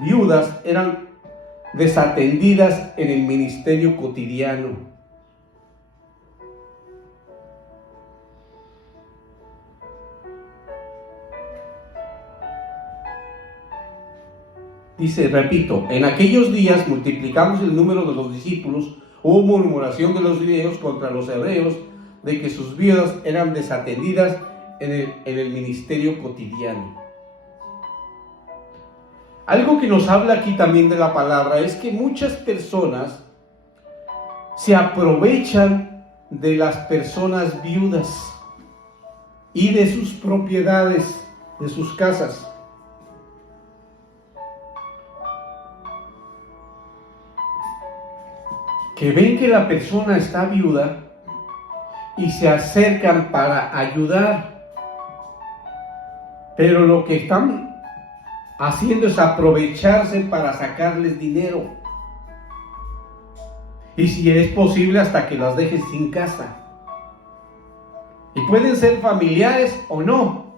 viudas eran desatendidas en el ministerio cotidiano. Dice, repito, en aquellos días, multiplicándose el número de los discípulos, hubo murmuración de los griegos contra los hebreos, de que sus viudas eran desatendidas en el ministerio cotidiano. Algo que nos habla aquí también de la palabra es que muchas personas se aprovechan de las personas viudas y de sus propiedades, de sus casas. Que ven que la persona está viuda y se acercan para ayudar, pero lo que están haciendo es aprovecharse para sacarles dinero, y si es posible hasta que las dejen sin casa. Y pueden ser familiares o no,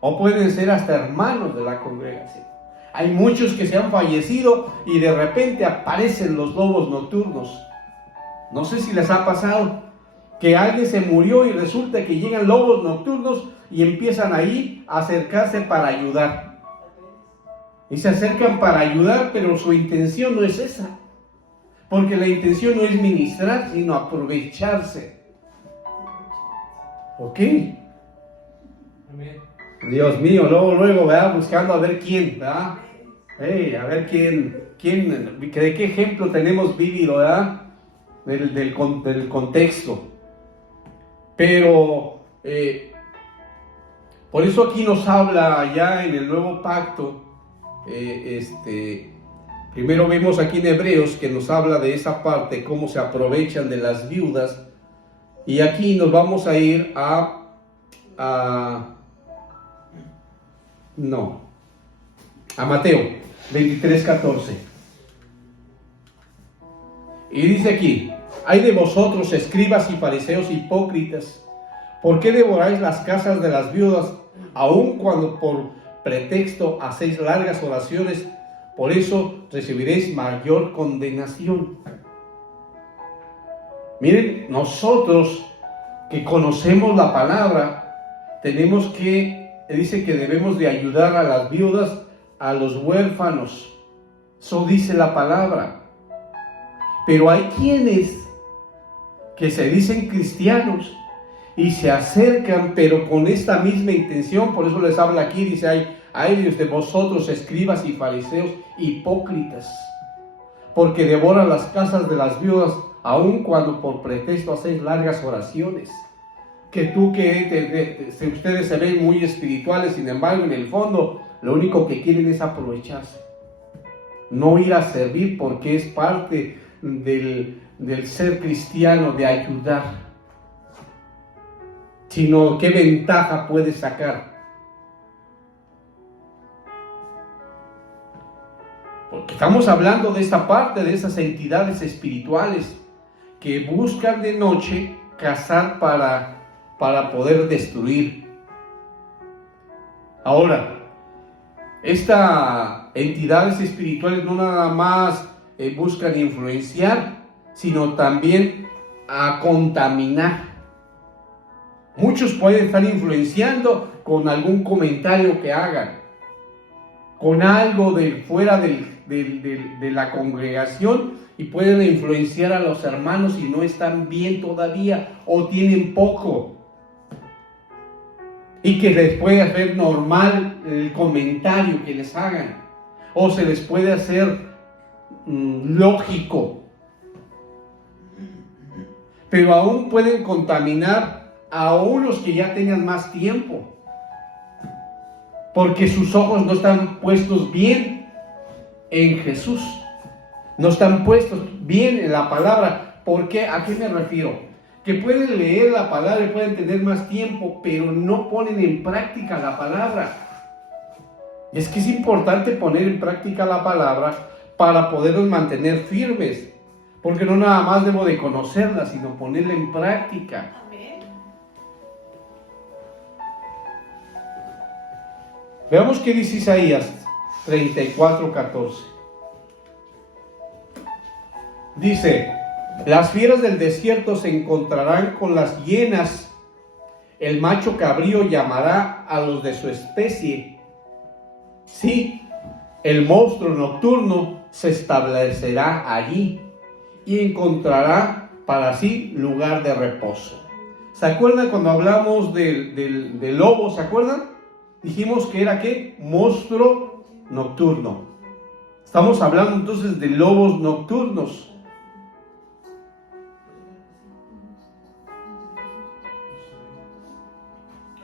o pueden ser hasta hermanos de la congregación. Hay muchos que se han fallecido y de repente aparecen los lobos nocturnos. No sé si les ha pasado que alguien se murió y resulta que llegan lobos nocturnos y empiezan ahí a acercarse para ayudar. Y se acercan para ayudar, pero su intención no es esa. Porque la intención no es ministrar, sino aprovecharse. ¿Ok? Amén. Dios mío, luego, ¿verdad? Buscando a ver quién, ¿verdad? A ver quién, de qué ejemplo tenemos vivido, ¿verdad? Del contexto. Pero, por eso aquí nos habla ya en el nuevo pacto, primero vemos aquí en Hebreos que nos habla de esa parte, cómo se aprovechan de las viudas, y aquí nos vamos a ir a Mateo 23:14. Y dice aquí: hay de vosotros, escribas y fariseos hipócritas, ¿por qué devoráis las casas de las viudas, aun cuando por pretexto hacéis largas oraciones? Por eso recibiréis mayor condenación. Miren, nosotros que conocemos la palabra, tenemos que, dice que debemos de ayudar a las viudas, a los huérfanos. Eso dice la palabra. Pero hay quienes que se dicen cristianos y se acercan, pero con esta misma intención. Por eso les habla aquí, dice: hay de vosotros, escribas y fariseos hipócritas, porque devoran las casas de las viudas, aun cuando por pretexto hacéis largas oraciones. Que ustedes se ven muy espirituales, sin embargo, en el fondo, lo único que quieren es aprovecharse. No ir a servir, porque es parte del ser cristiano, de ayudar. Sino, ¿qué ventaja puedes sacar? Porque estamos hablando de esta parte, de esas entidades espirituales que buscan de noche cazar para poder destruir. Ahora, estas entidades espirituales no nada más buscan influenciar, sino también a contaminar. Muchos pueden estar influenciando con algún comentario que hagan, con algo de fuera de la congregación, y pueden influenciar a los hermanos si no están bien todavía o tienen poco, y que les puede hacer normal el comentario que les hagan, o se les puede hacer lógico, pero aún pueden contaminar a unos que ya tengan más tiempo, porque sus ojos no están puestos bien en Jesús, no están puestos bien en la palabra. ¿Por qué? ¿A qué me refiero? Que pueden leer la palabra y pueden tener más tiempo, pero no ponen en práctica la palabra. Y es que es importante poner en práctica la palabra para poderlos mantener firmes, porque no nada más debo de conocerla, sino ponerla en práctica. Veamos qué dice Isaías 34:14. Dice: las fieras del desierto se encontrarán con las hienas, el macho cabrío llamará a los de su especie. Sí, el monstruo nocturno se establecerá allí y encontrará para sí lugar de reposo. ¿Se acuerdan cuando hablamos del lobo? ¿Se acuerdan? Dijimos que era ¿qué? Monstruo nocturno. Estamos hablando entonces de lobos nocturnos.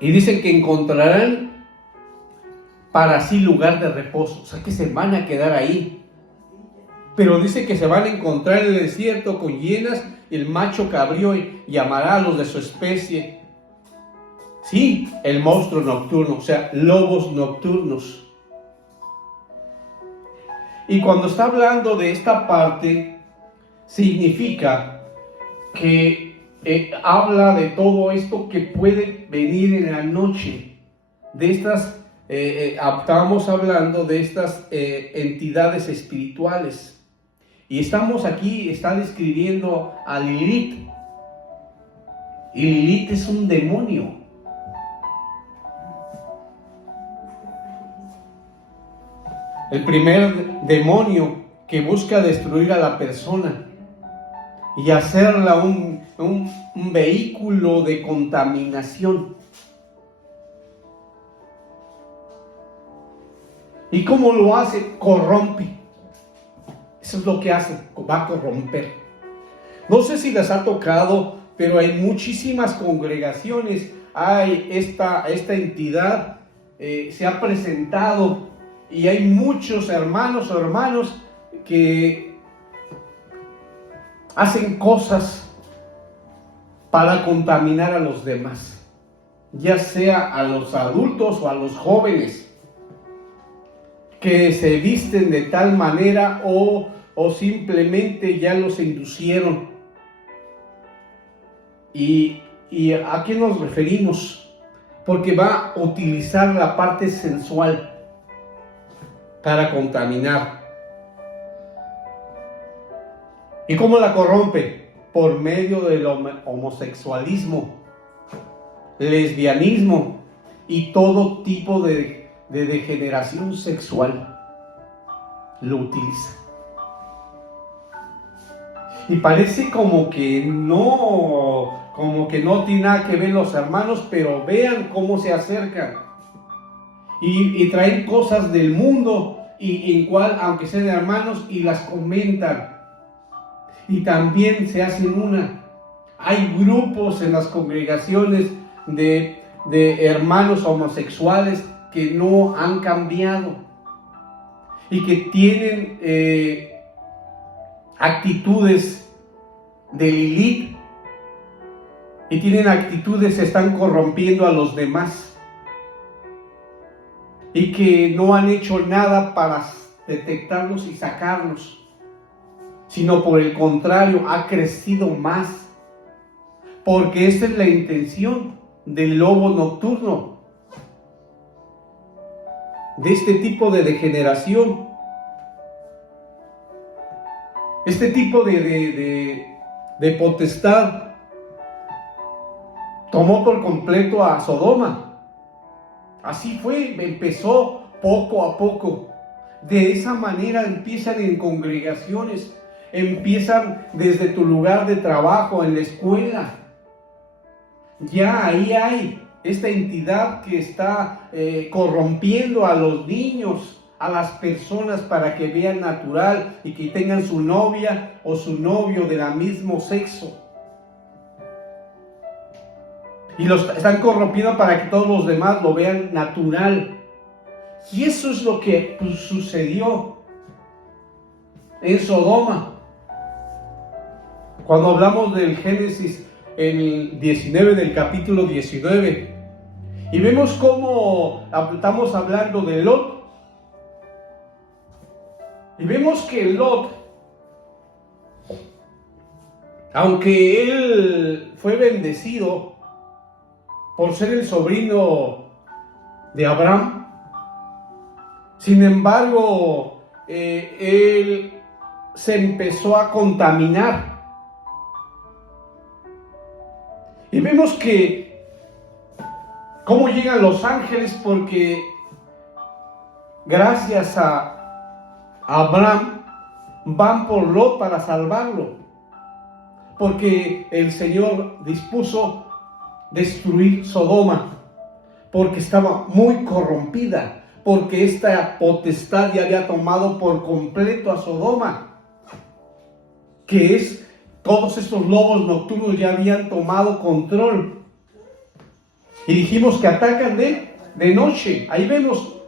Y dicen que encontrarán para sí lugar de reposo. O sea, que se van a quedar ahí. Pero dice que se van a encontrar en el desierto con hienas, el macho cabrío llamará a los de su especie. Sí, el monstruo nocturno, o sea, lobos nocturnos. Y cuando está hablando de esta parte, significa que habla de todo esto que puede venir en la noche, de estas, estábamos hablando de estas entidades espirituales, y estamos aquí, está describiendo a Lilith, y Lilith es un demonio. El primer demonio que busca destruir a la persona y hacerla un vehículo de contaminación. ¿Y cómo lo hace? Corrompe. Eso es lo que hace, va a corromper. No sé si les ha tocado, pero hay muchísimas congregaciones, hay esta entidad, se ha presentado, y hay muchos hermanos o hermanos que hacen cosas para contaminar a los demás, ya sea a los adultos o a los jóvenes, que se visten de tal manera o simplemente ya los inducieron. ¿Y a qué nos referimos? Porque va a utilizar la parte sensual para contaminar. ¿Y cómo la corrompe? Por medio del homosexualismo, lesbianismo y todo tipo de degeneración sexual. Lo utiliza. Y parece como que no tiene nada que ver los hermanos, pero vean cómo se acercan. Y traen cosas del mundo, y en cual, aunque sean hermanos, y las comentan. Y también se hacen hay grupos en las congregaciones de hermanos homosexuales que no han cambiado y que tienen actitudes de Lilith, y tienen actitudes, se están corrompiendo a los demás, y que no han hecho nada para detectarlos y sacarlos, sino por el contrario, ha crecido más, porque esa es la intención del lobo nocturno, de este tipo de degeneración, este tipo de potestad. Tomó por completo a Sodoma. Así fue, empezó poco a poco. De esa manera empiezan en congregaciones, empiezan desde tu lugar de trabajo, en la escuela. Ya ahí hay esta entidad que está corrompiendo a los niños, a las personas, para que vean natural y que tengan su novia o su novio del mismo sexo. Y los están corrompiendo para que todos los demás lo vean natural. Y eso es lo que sucedió en Sodoma. Cuando hablamos del Génesis, el 19, del capítulo 19, y vemos cómo estamos hablando de Lot. Y vemos que Lot, aunque él fue bendecido por ser el sobrino de Abraham, sin embargo, él se empezó a contaminar. Y vemos que cómo llegan los ángeles, porque gracias a Abraham van por Lot para salvarlo, porque el Señor dispuso destruir Sodoma, porque estaba muy corrompida, porque esta potestad ya había tomado por completo a Sodoma, que es, todos estos lobos nocturnos ya habían tomado control. Y dijimos que atacan de noche. Ahí vemos,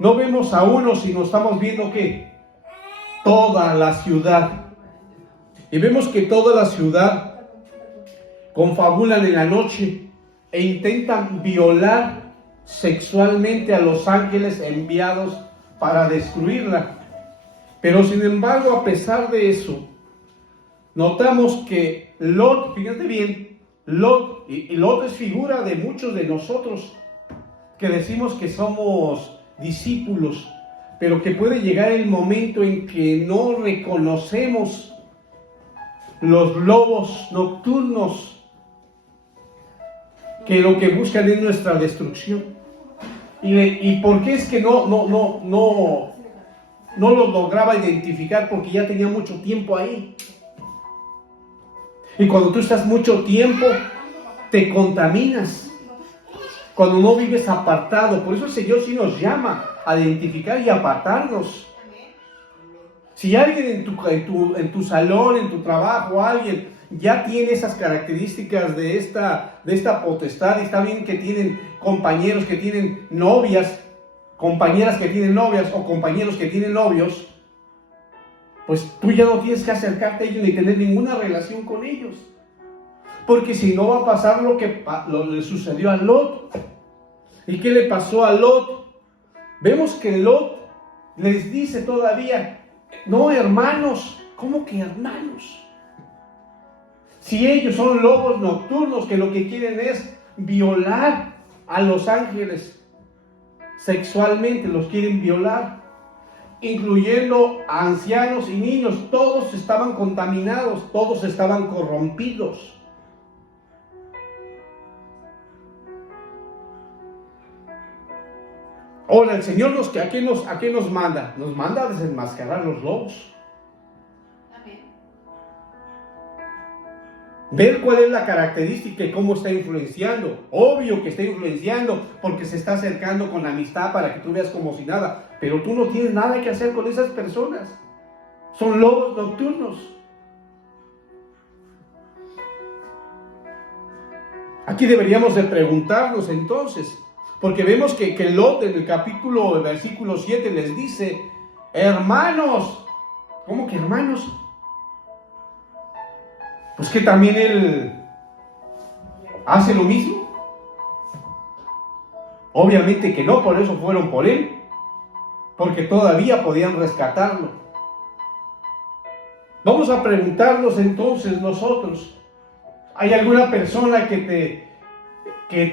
no vemos a uno, sino estamos viendo que toda la ciudad. Y vemos que toda la ciudad confabulan en la noche e intentan violar sexualmente a los ángeles enviados para destruirla. Pero sin embargo, a pesar de eso, notamos que Lot, fíjate bien, Lot, y Lot es figura de muchos de nosotros que decimos que somos discípulos, pero que puede llegar el momento en que no reconocemos los lobos nocturnos que lo que buscan es nuestra destrucción. ¿Y por qué es que no los lograba identificar? Porque ya tenía mucho tiempo ahí. Y cuando tú estás mucho tiempo, te contaminas. Cuando no vives apartado. Por eso el Señor sí nos llama a identificar y apartarnos. Si alguien en tu salón, en tu trabajo, alguien ya tiene esas características de esta potestad, y está bien que tienen compañeros que tienen novias, compañeras que tienen novias o compañeros que tienen novios, pues tú ya no tienes que acercarte a ellos ni tener ninguna relación con ellos. Porque si no va a pasar lo que le sucedió a Lot. ¿Y qué le pasó a Lot? Vemos que Lot les dice todavía, no hermanos, ¿cómo que hermanos? Si ellos son lobos nocturnos que lo que quieren es violar a los ángeles sexualmente, los quieren violar, incluyendo a ancianos y niños, todos estaban contaminados, todos estaban corrompidos. Ahora, el Señor ¿a qué nos manda? Nos manda a desenmascarar los lobos. Ver cuál es la característica y cómo está influenciando. Obvio que está influenciando porque se está acercando con amistad para que tú veas como si nada. Pero tú no tienes nada que hacer con esas personas. Son lobos nocturnos. Aquí deberíamos de preguntarnos entonces, porque vemos que Lot en el versículo 7 les dice, hermanos. ¿Cómo que hermanos? Pues que también él hace lo mismo. Obviamente que no, por eso fueron por él, porque todavía podían rescatarlo. Vamos a preguntarnos entonces nosotros, ¿hay alguna persona que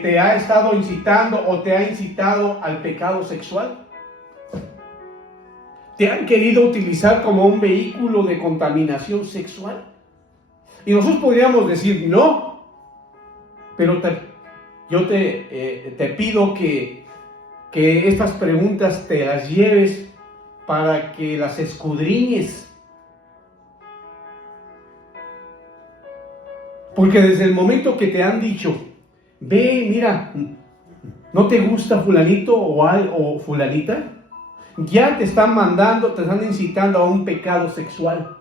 te ha estado incitando o te ha incitado al pecado sexual? ¿Te han querido utilizar como un vehículo de contaminación sexual? Y nosotros podríamos decir no, pero yo te pido que estas preguntas te las lleves para que las escudriñes. Porque desde el momento que te han dicho, ve, mira, ¿no te gusta fulanito o fulanita? Ya te están mandando, te están incitando a un pecado sexual.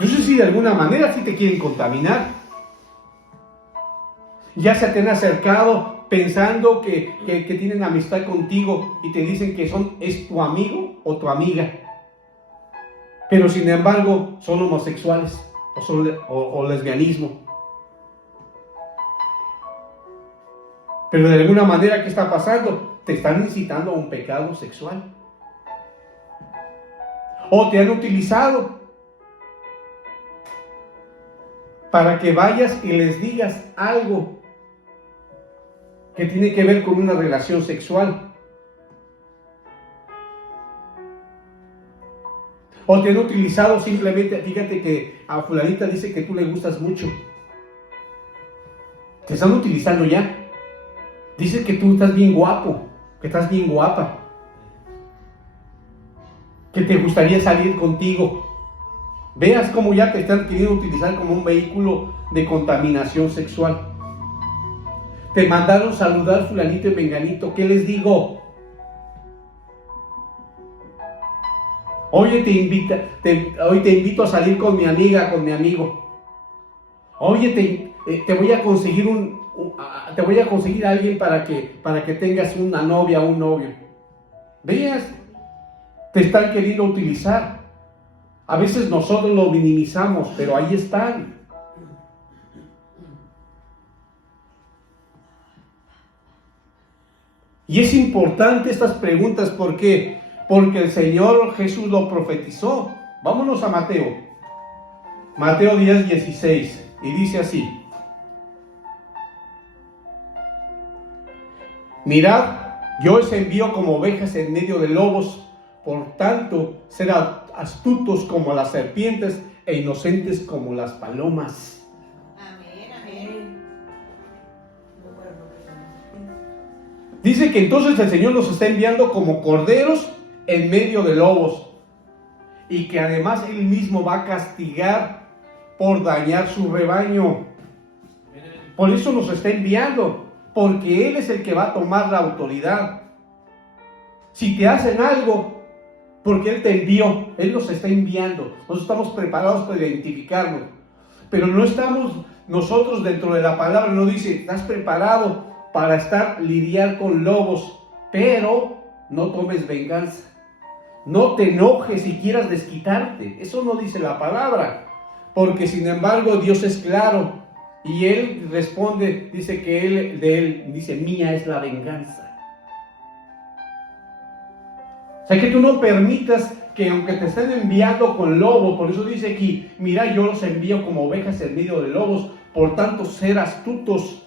Yo sé si de alguna manera sí te quieren contaminar. Ya se te han acercado pensando que tienen amistad contigo y te dicen que es tu amigo o tu amiga. Pero sin embargo son homosexuales o lesbianismo. Pero de alguna manera, ¿qué está pasando? Te están incitando a un pecado sexual. O te han utilizado para que vayas y les digas algo que tiene que ver con una relación sexual. O te han utilizado simplemente, fíjate que a fulanita dice que tú le gustas mucho. Te están utilizando ya. Dice que tú estás bien guapo, que estás bien guapa, que te gustaría salir contigo. Veas cómo ya te están queriendo utilizar como un vehículo de contaminación sexual. Te mandaron saludar fulanito y menganito. ¿Qué les digo? Oye, hoy te invito a salir con mi amiga, con mi amigo. Oye, te voy a conseguir a alguien para que tengas una novia o un novio. Veas, te están queriendo utilizar. A veces nosotros lo minimizamos, pero ahí están. Y es importante estas preguntas, ¿por qué? Porque el Señor Jesús lo profetizó. Vámonos a Mateo. Mateo 10:16. Y dice así: mirad, yo os envío como ovejas en medio de lobos, por tanto, sed astutos como las serpientes e inocentes como las palomas. Amén, amén. Dice que entonces el Señor los está enviando como corderos en medio de lobos, y que además Él mismo va a castigar por dañar su rebaño. Por eso nos está enviando, porque Él es el que va a tomar la autoridad. Si te hacen algo, porque Él te envió, Él nos está enviando. Nosotros estamos preparados para identificarnos, pero no estamos nosotros dentro de la palabra. No dice, estás preparado para lidiar con lobos, pero no tomes venganza. No te enojes si quieras desquitarte. Eso no dice la palabra, porque sin embargo Dios es claro. Y Él responde, dice que Él dice, mía es la venganza. O sea que tú no permitas que aunque te estén enviando con lobos, por eso dice aquí, mira, yo los envío como ovejas en medio de lobos, por tanto ser astutos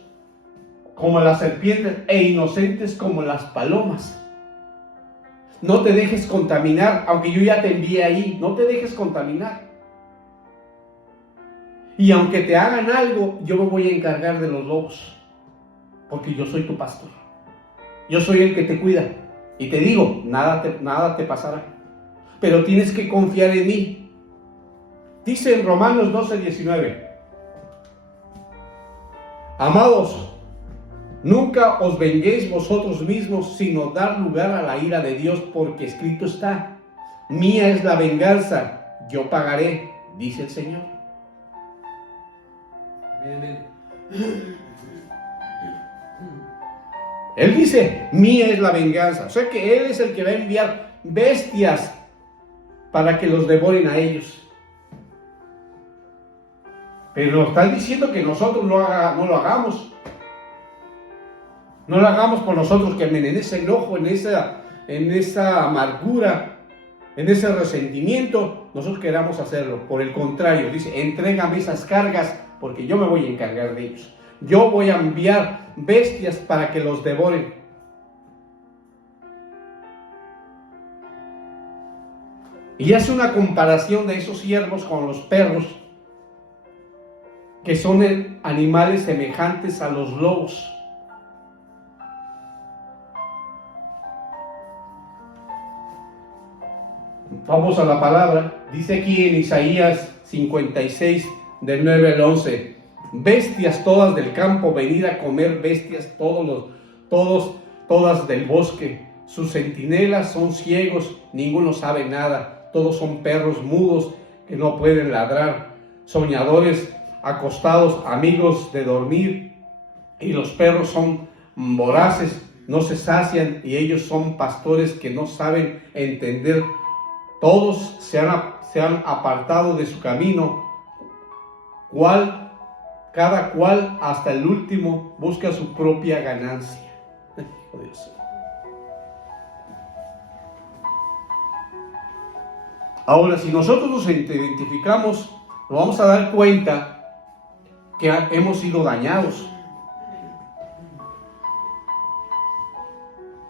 como las serpientes e inocentes como las palomas. No te dejes contaminar, aunque yo ya te envié ahí, no te dejes contaminar. Y aunque te hagan algo, yo me voy a encargar de los lobos, porque yo soy tu pastor. Yo soy el que te cuida. Y te digo, nada te pasará. Pero tienes que confiar en mí. Dice en Romanos 12:19: amados, nunca os venguéis vosotros mismos, sino dar lugar a la ira de Dios, porque escrito está: mía es la venganza, yo pagaré, dice el Señor. Él dice, mía es la venganza. O sea que Él es el que va a enviar bestias para que los devoren a ellos. Pero está diciendo que nosotros no lo hagamos. No lo hagamos por nosotros, que en ese enojo, en esa amargura, en ese resentimiento, nosotros queramos hacerlo. Por el contrario, dice, entrégame esas cargas, porque yo me voy a encargar de ellos. Yo voy a enviar bestias para que los devoren. Y hace una comparación de esos siervos con los perros, que son animales semejantes a los lobos. Vamos a la palabra. Dice aquí en Isaías 56, del 9 al 11: bestias todas del campo, venid a comer bestias todas del bosque. Sus centinelas son ciegos, ninguno sabe nada. Todos son perros mudos que no pueden ladrar. Soñadores acostados, amigos de dormir. Y los perros son voraces, no se sacian, y ellos son pastores que no saben entender. Todos se han apartado de su camino, cada cual hasta el último busca su propia ganancia. Oh, Dios. Ahora, si nosotros nos identificamos, nos vamos a dar cuenta que hemos sido dañados.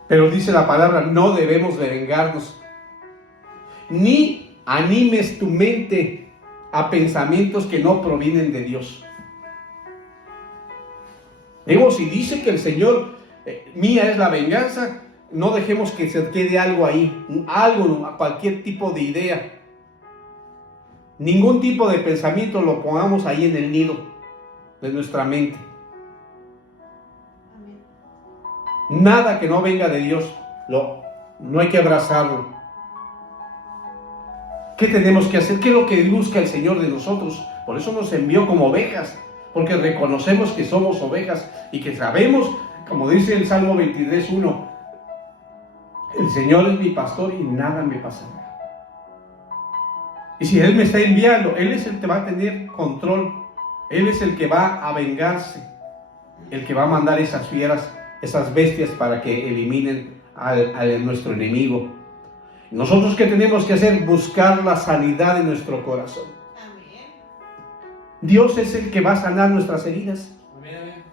Pero dice la palabra, no debemos de vengarnos, ni animes tu mente a pensamientos que no provienen de Dios. Digo, si dice que el Señor, mía es la venganza, no dejemos que se quede algo ahí, cualquier tipo de idea. Ningún tipo de pensamiento lo pongamos ahí en el nido de nuestra mente. Nada que no venga de Dios, no hay que abrazarlo. ¿Qué tenemos que hacer? ¿Qué es lo que busca el Señor de nosotros? Por eso nos envió como ovejas, porque reconocemos que somos ovejas y que sabemos, como dice el Salmo 23:1, el Señor es mi pastor y nada me pasará. Y si Él me está enviando, Él es el que va a tener control, Él es el que va a vengarse, el que va a mandar esas fieras esas bestias para que eliminen a nuestro enemigo. Nosotros, ¿qué tenemos que hacer? Buscar la sanidad en nuestro corazón. Amén. Dios es el que va a sanar nuestras heridas. Amén.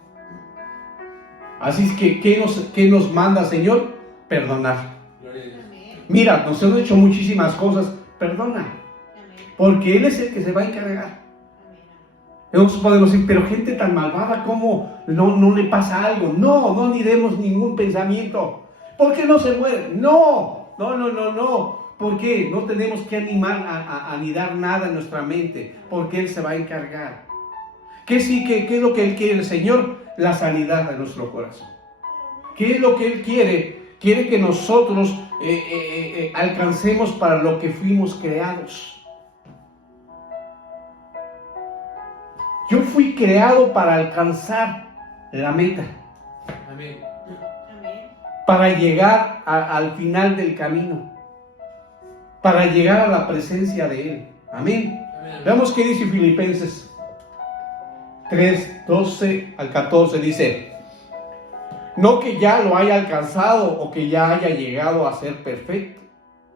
Así es que, ¿qué nos manda, Señor? Perdonar. Gloria a Dios. Amén. Mira, nos han hecho muchísimas cosas, perdona, Amén. porque Él es el que se va a encargar. Amén. Nosotros podemos decir, pero gente tan malvada, ¿cómo no le pasa algo? No ni demos ningún pensamiento. ¿Por qué no se muere? No. ¿Por qué? No tenemos que animar a anidar nada en nuestra mente, porque Él se va a encargar. ¿Qué es lo que Él quiere, el Señor? La sanidad de nuestro corazón. ¿Qué es lo que Él quiere? Quiere que nosotros alcancemos para lo que fuimos creados. Yo fui creado para alcanzar la meta, Amén. Amén. para llegar al final del camino, para llegar a la presencia de Él. Amén. Amén. Veamos qué dice Filipenses 3, 12 al 14. Dice: no que ya lo haya alcanzado o que ya haya llegado a ser perfecto,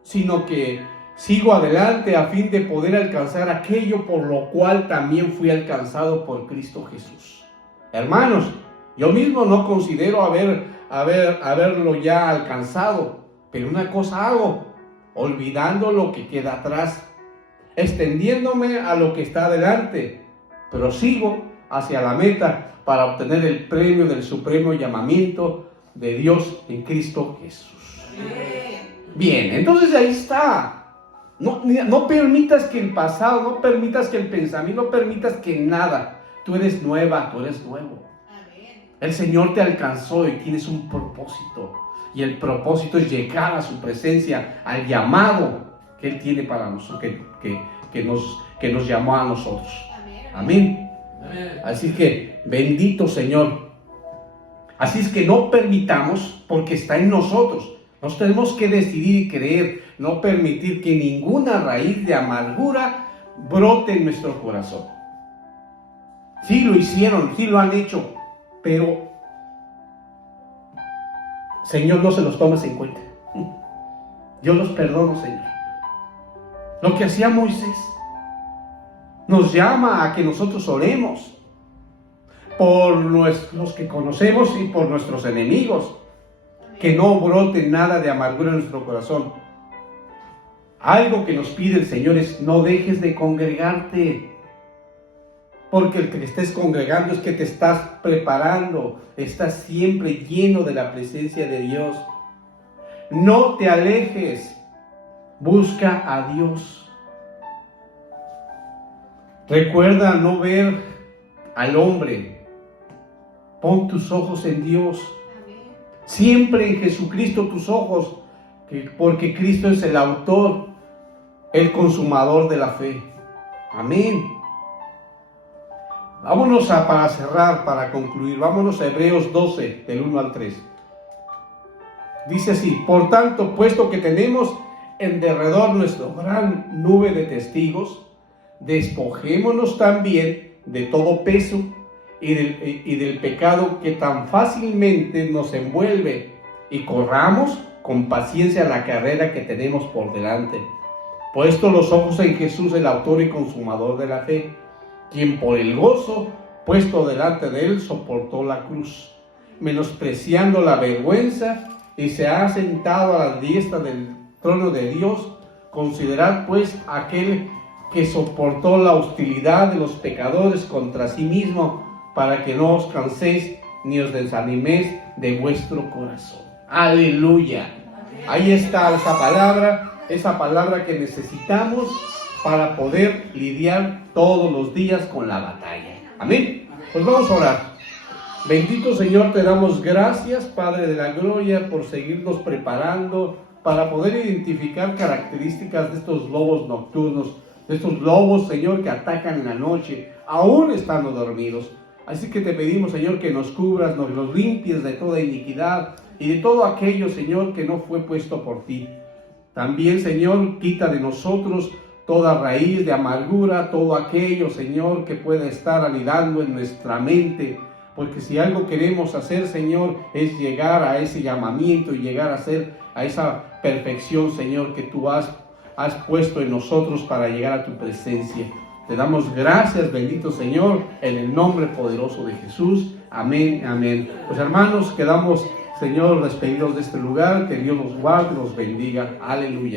sino que sigo adelante a fin de poder alcanzar aquello por lo cual también fui alcanzado por Cristo Jesús. Hermanos, yo mismo no considero haberlo ya alcanzado, pero una cosa hago, olvidando lo que queda atrás, extendiéndome a lo que está adelante, prosigo hacia la meta para obtener el premio del supremo llamamiento de Dios en Cristo Jesús. Amén. Bien, entonces ahí está. No permitas que el pasado, no permitas que el pensamiento, no permitas que nada. Tú eres nueva, tú eres nuevo. Amén. El Señor te alcanzó y tienes un propósito. Y el propósito es llegar a su presencia, al llamado que Él tiene para nosotros, que nos llamó a nosotros. Amén. Amén. Amén. Así que, bendito Señor. Así es que no permitamos, porque está en nosotros. Nos tenemos que decidir y creer, no permitir que ninguna raíz de amargura brote en nuestro corazón. Sí lo hicieron, sí lo han hecho, pero Señor, no se los tomes en cuenta. Yo los perdono, Señor. Lo que hacía Moisés nos llama a que nosotros oremos por los que conocemos y por nuestros enemigos, que no brote nada de amargura en nuestro corazón. Algo que nos pide el Señor es: no dejes de congregarte, porque el que te estés congregando es que te estás preparando, estás siempre lleno de la presencia de Dios. No te alejes, busca a Dios. Recuerda no ver al hombre, pon tus ojos en Dios. Amén. Siempre en Jesucristo tus ojos, porque Cristo es el autor, el consumador de la fe. Amén. Vámonos para cerrar, para concluir, vámonos a Hebreos 12, del 1 al 3. Dice así: por tanto, puesto que tenemos en derredor nuestra gran nube de testigos, despojémonos también de todo peso y del pecado que tan fácilmente nos envuelve, y corramos con paciencia la carrera que tenemos por delante, puesto los ojos en Jesús, el autor y consumador de la fe, quien por el gozo puesto delante de él soportó la cruz, menospreciando la vergüenza, y se ha sentado a la diestra del trono de Dios. Considerad pues aquel que soportó la hostilidad de los pecadores contra sí mismo, para que no os canséis ni os desaniméis de vuestro corazón. Aleluya. Ahí está esa palabra que necesitamos para poder lidiar todos los días con la batalla. Amén. Pues vamos a orar. Bendito Señor, te damos gracias, Padre de la gloria, por seguirnos preparando para poder identificar características de estos lobos nocturnos, de estos lobos, Señor, que atacan en la noche, aún estando dormidos. Así que te pedimos, Señor, que nos cubras, nos los limpies de toda iniquidad y de todo aquello, Señor, que no fue puesto por ti. También, Señor, quita de nosotros toda raíz de amargura, todo aquello, Señor, que pueda estar anidando en nuestra mente, Porque si algo queremos hacer, Señor, es llegar a ese llamamiento y llegar a esa perfección, Señor, que tú has puesto en nosotros para llegar a tu presencia. Te damos gracias, bendito Señor, en el nombre poderoso de Jesús. Amén, amén. Pues hermanos, quedamos, Señor, despedidos de este lugar. Que Dios nos guarde, nos bendiga. Aleluya.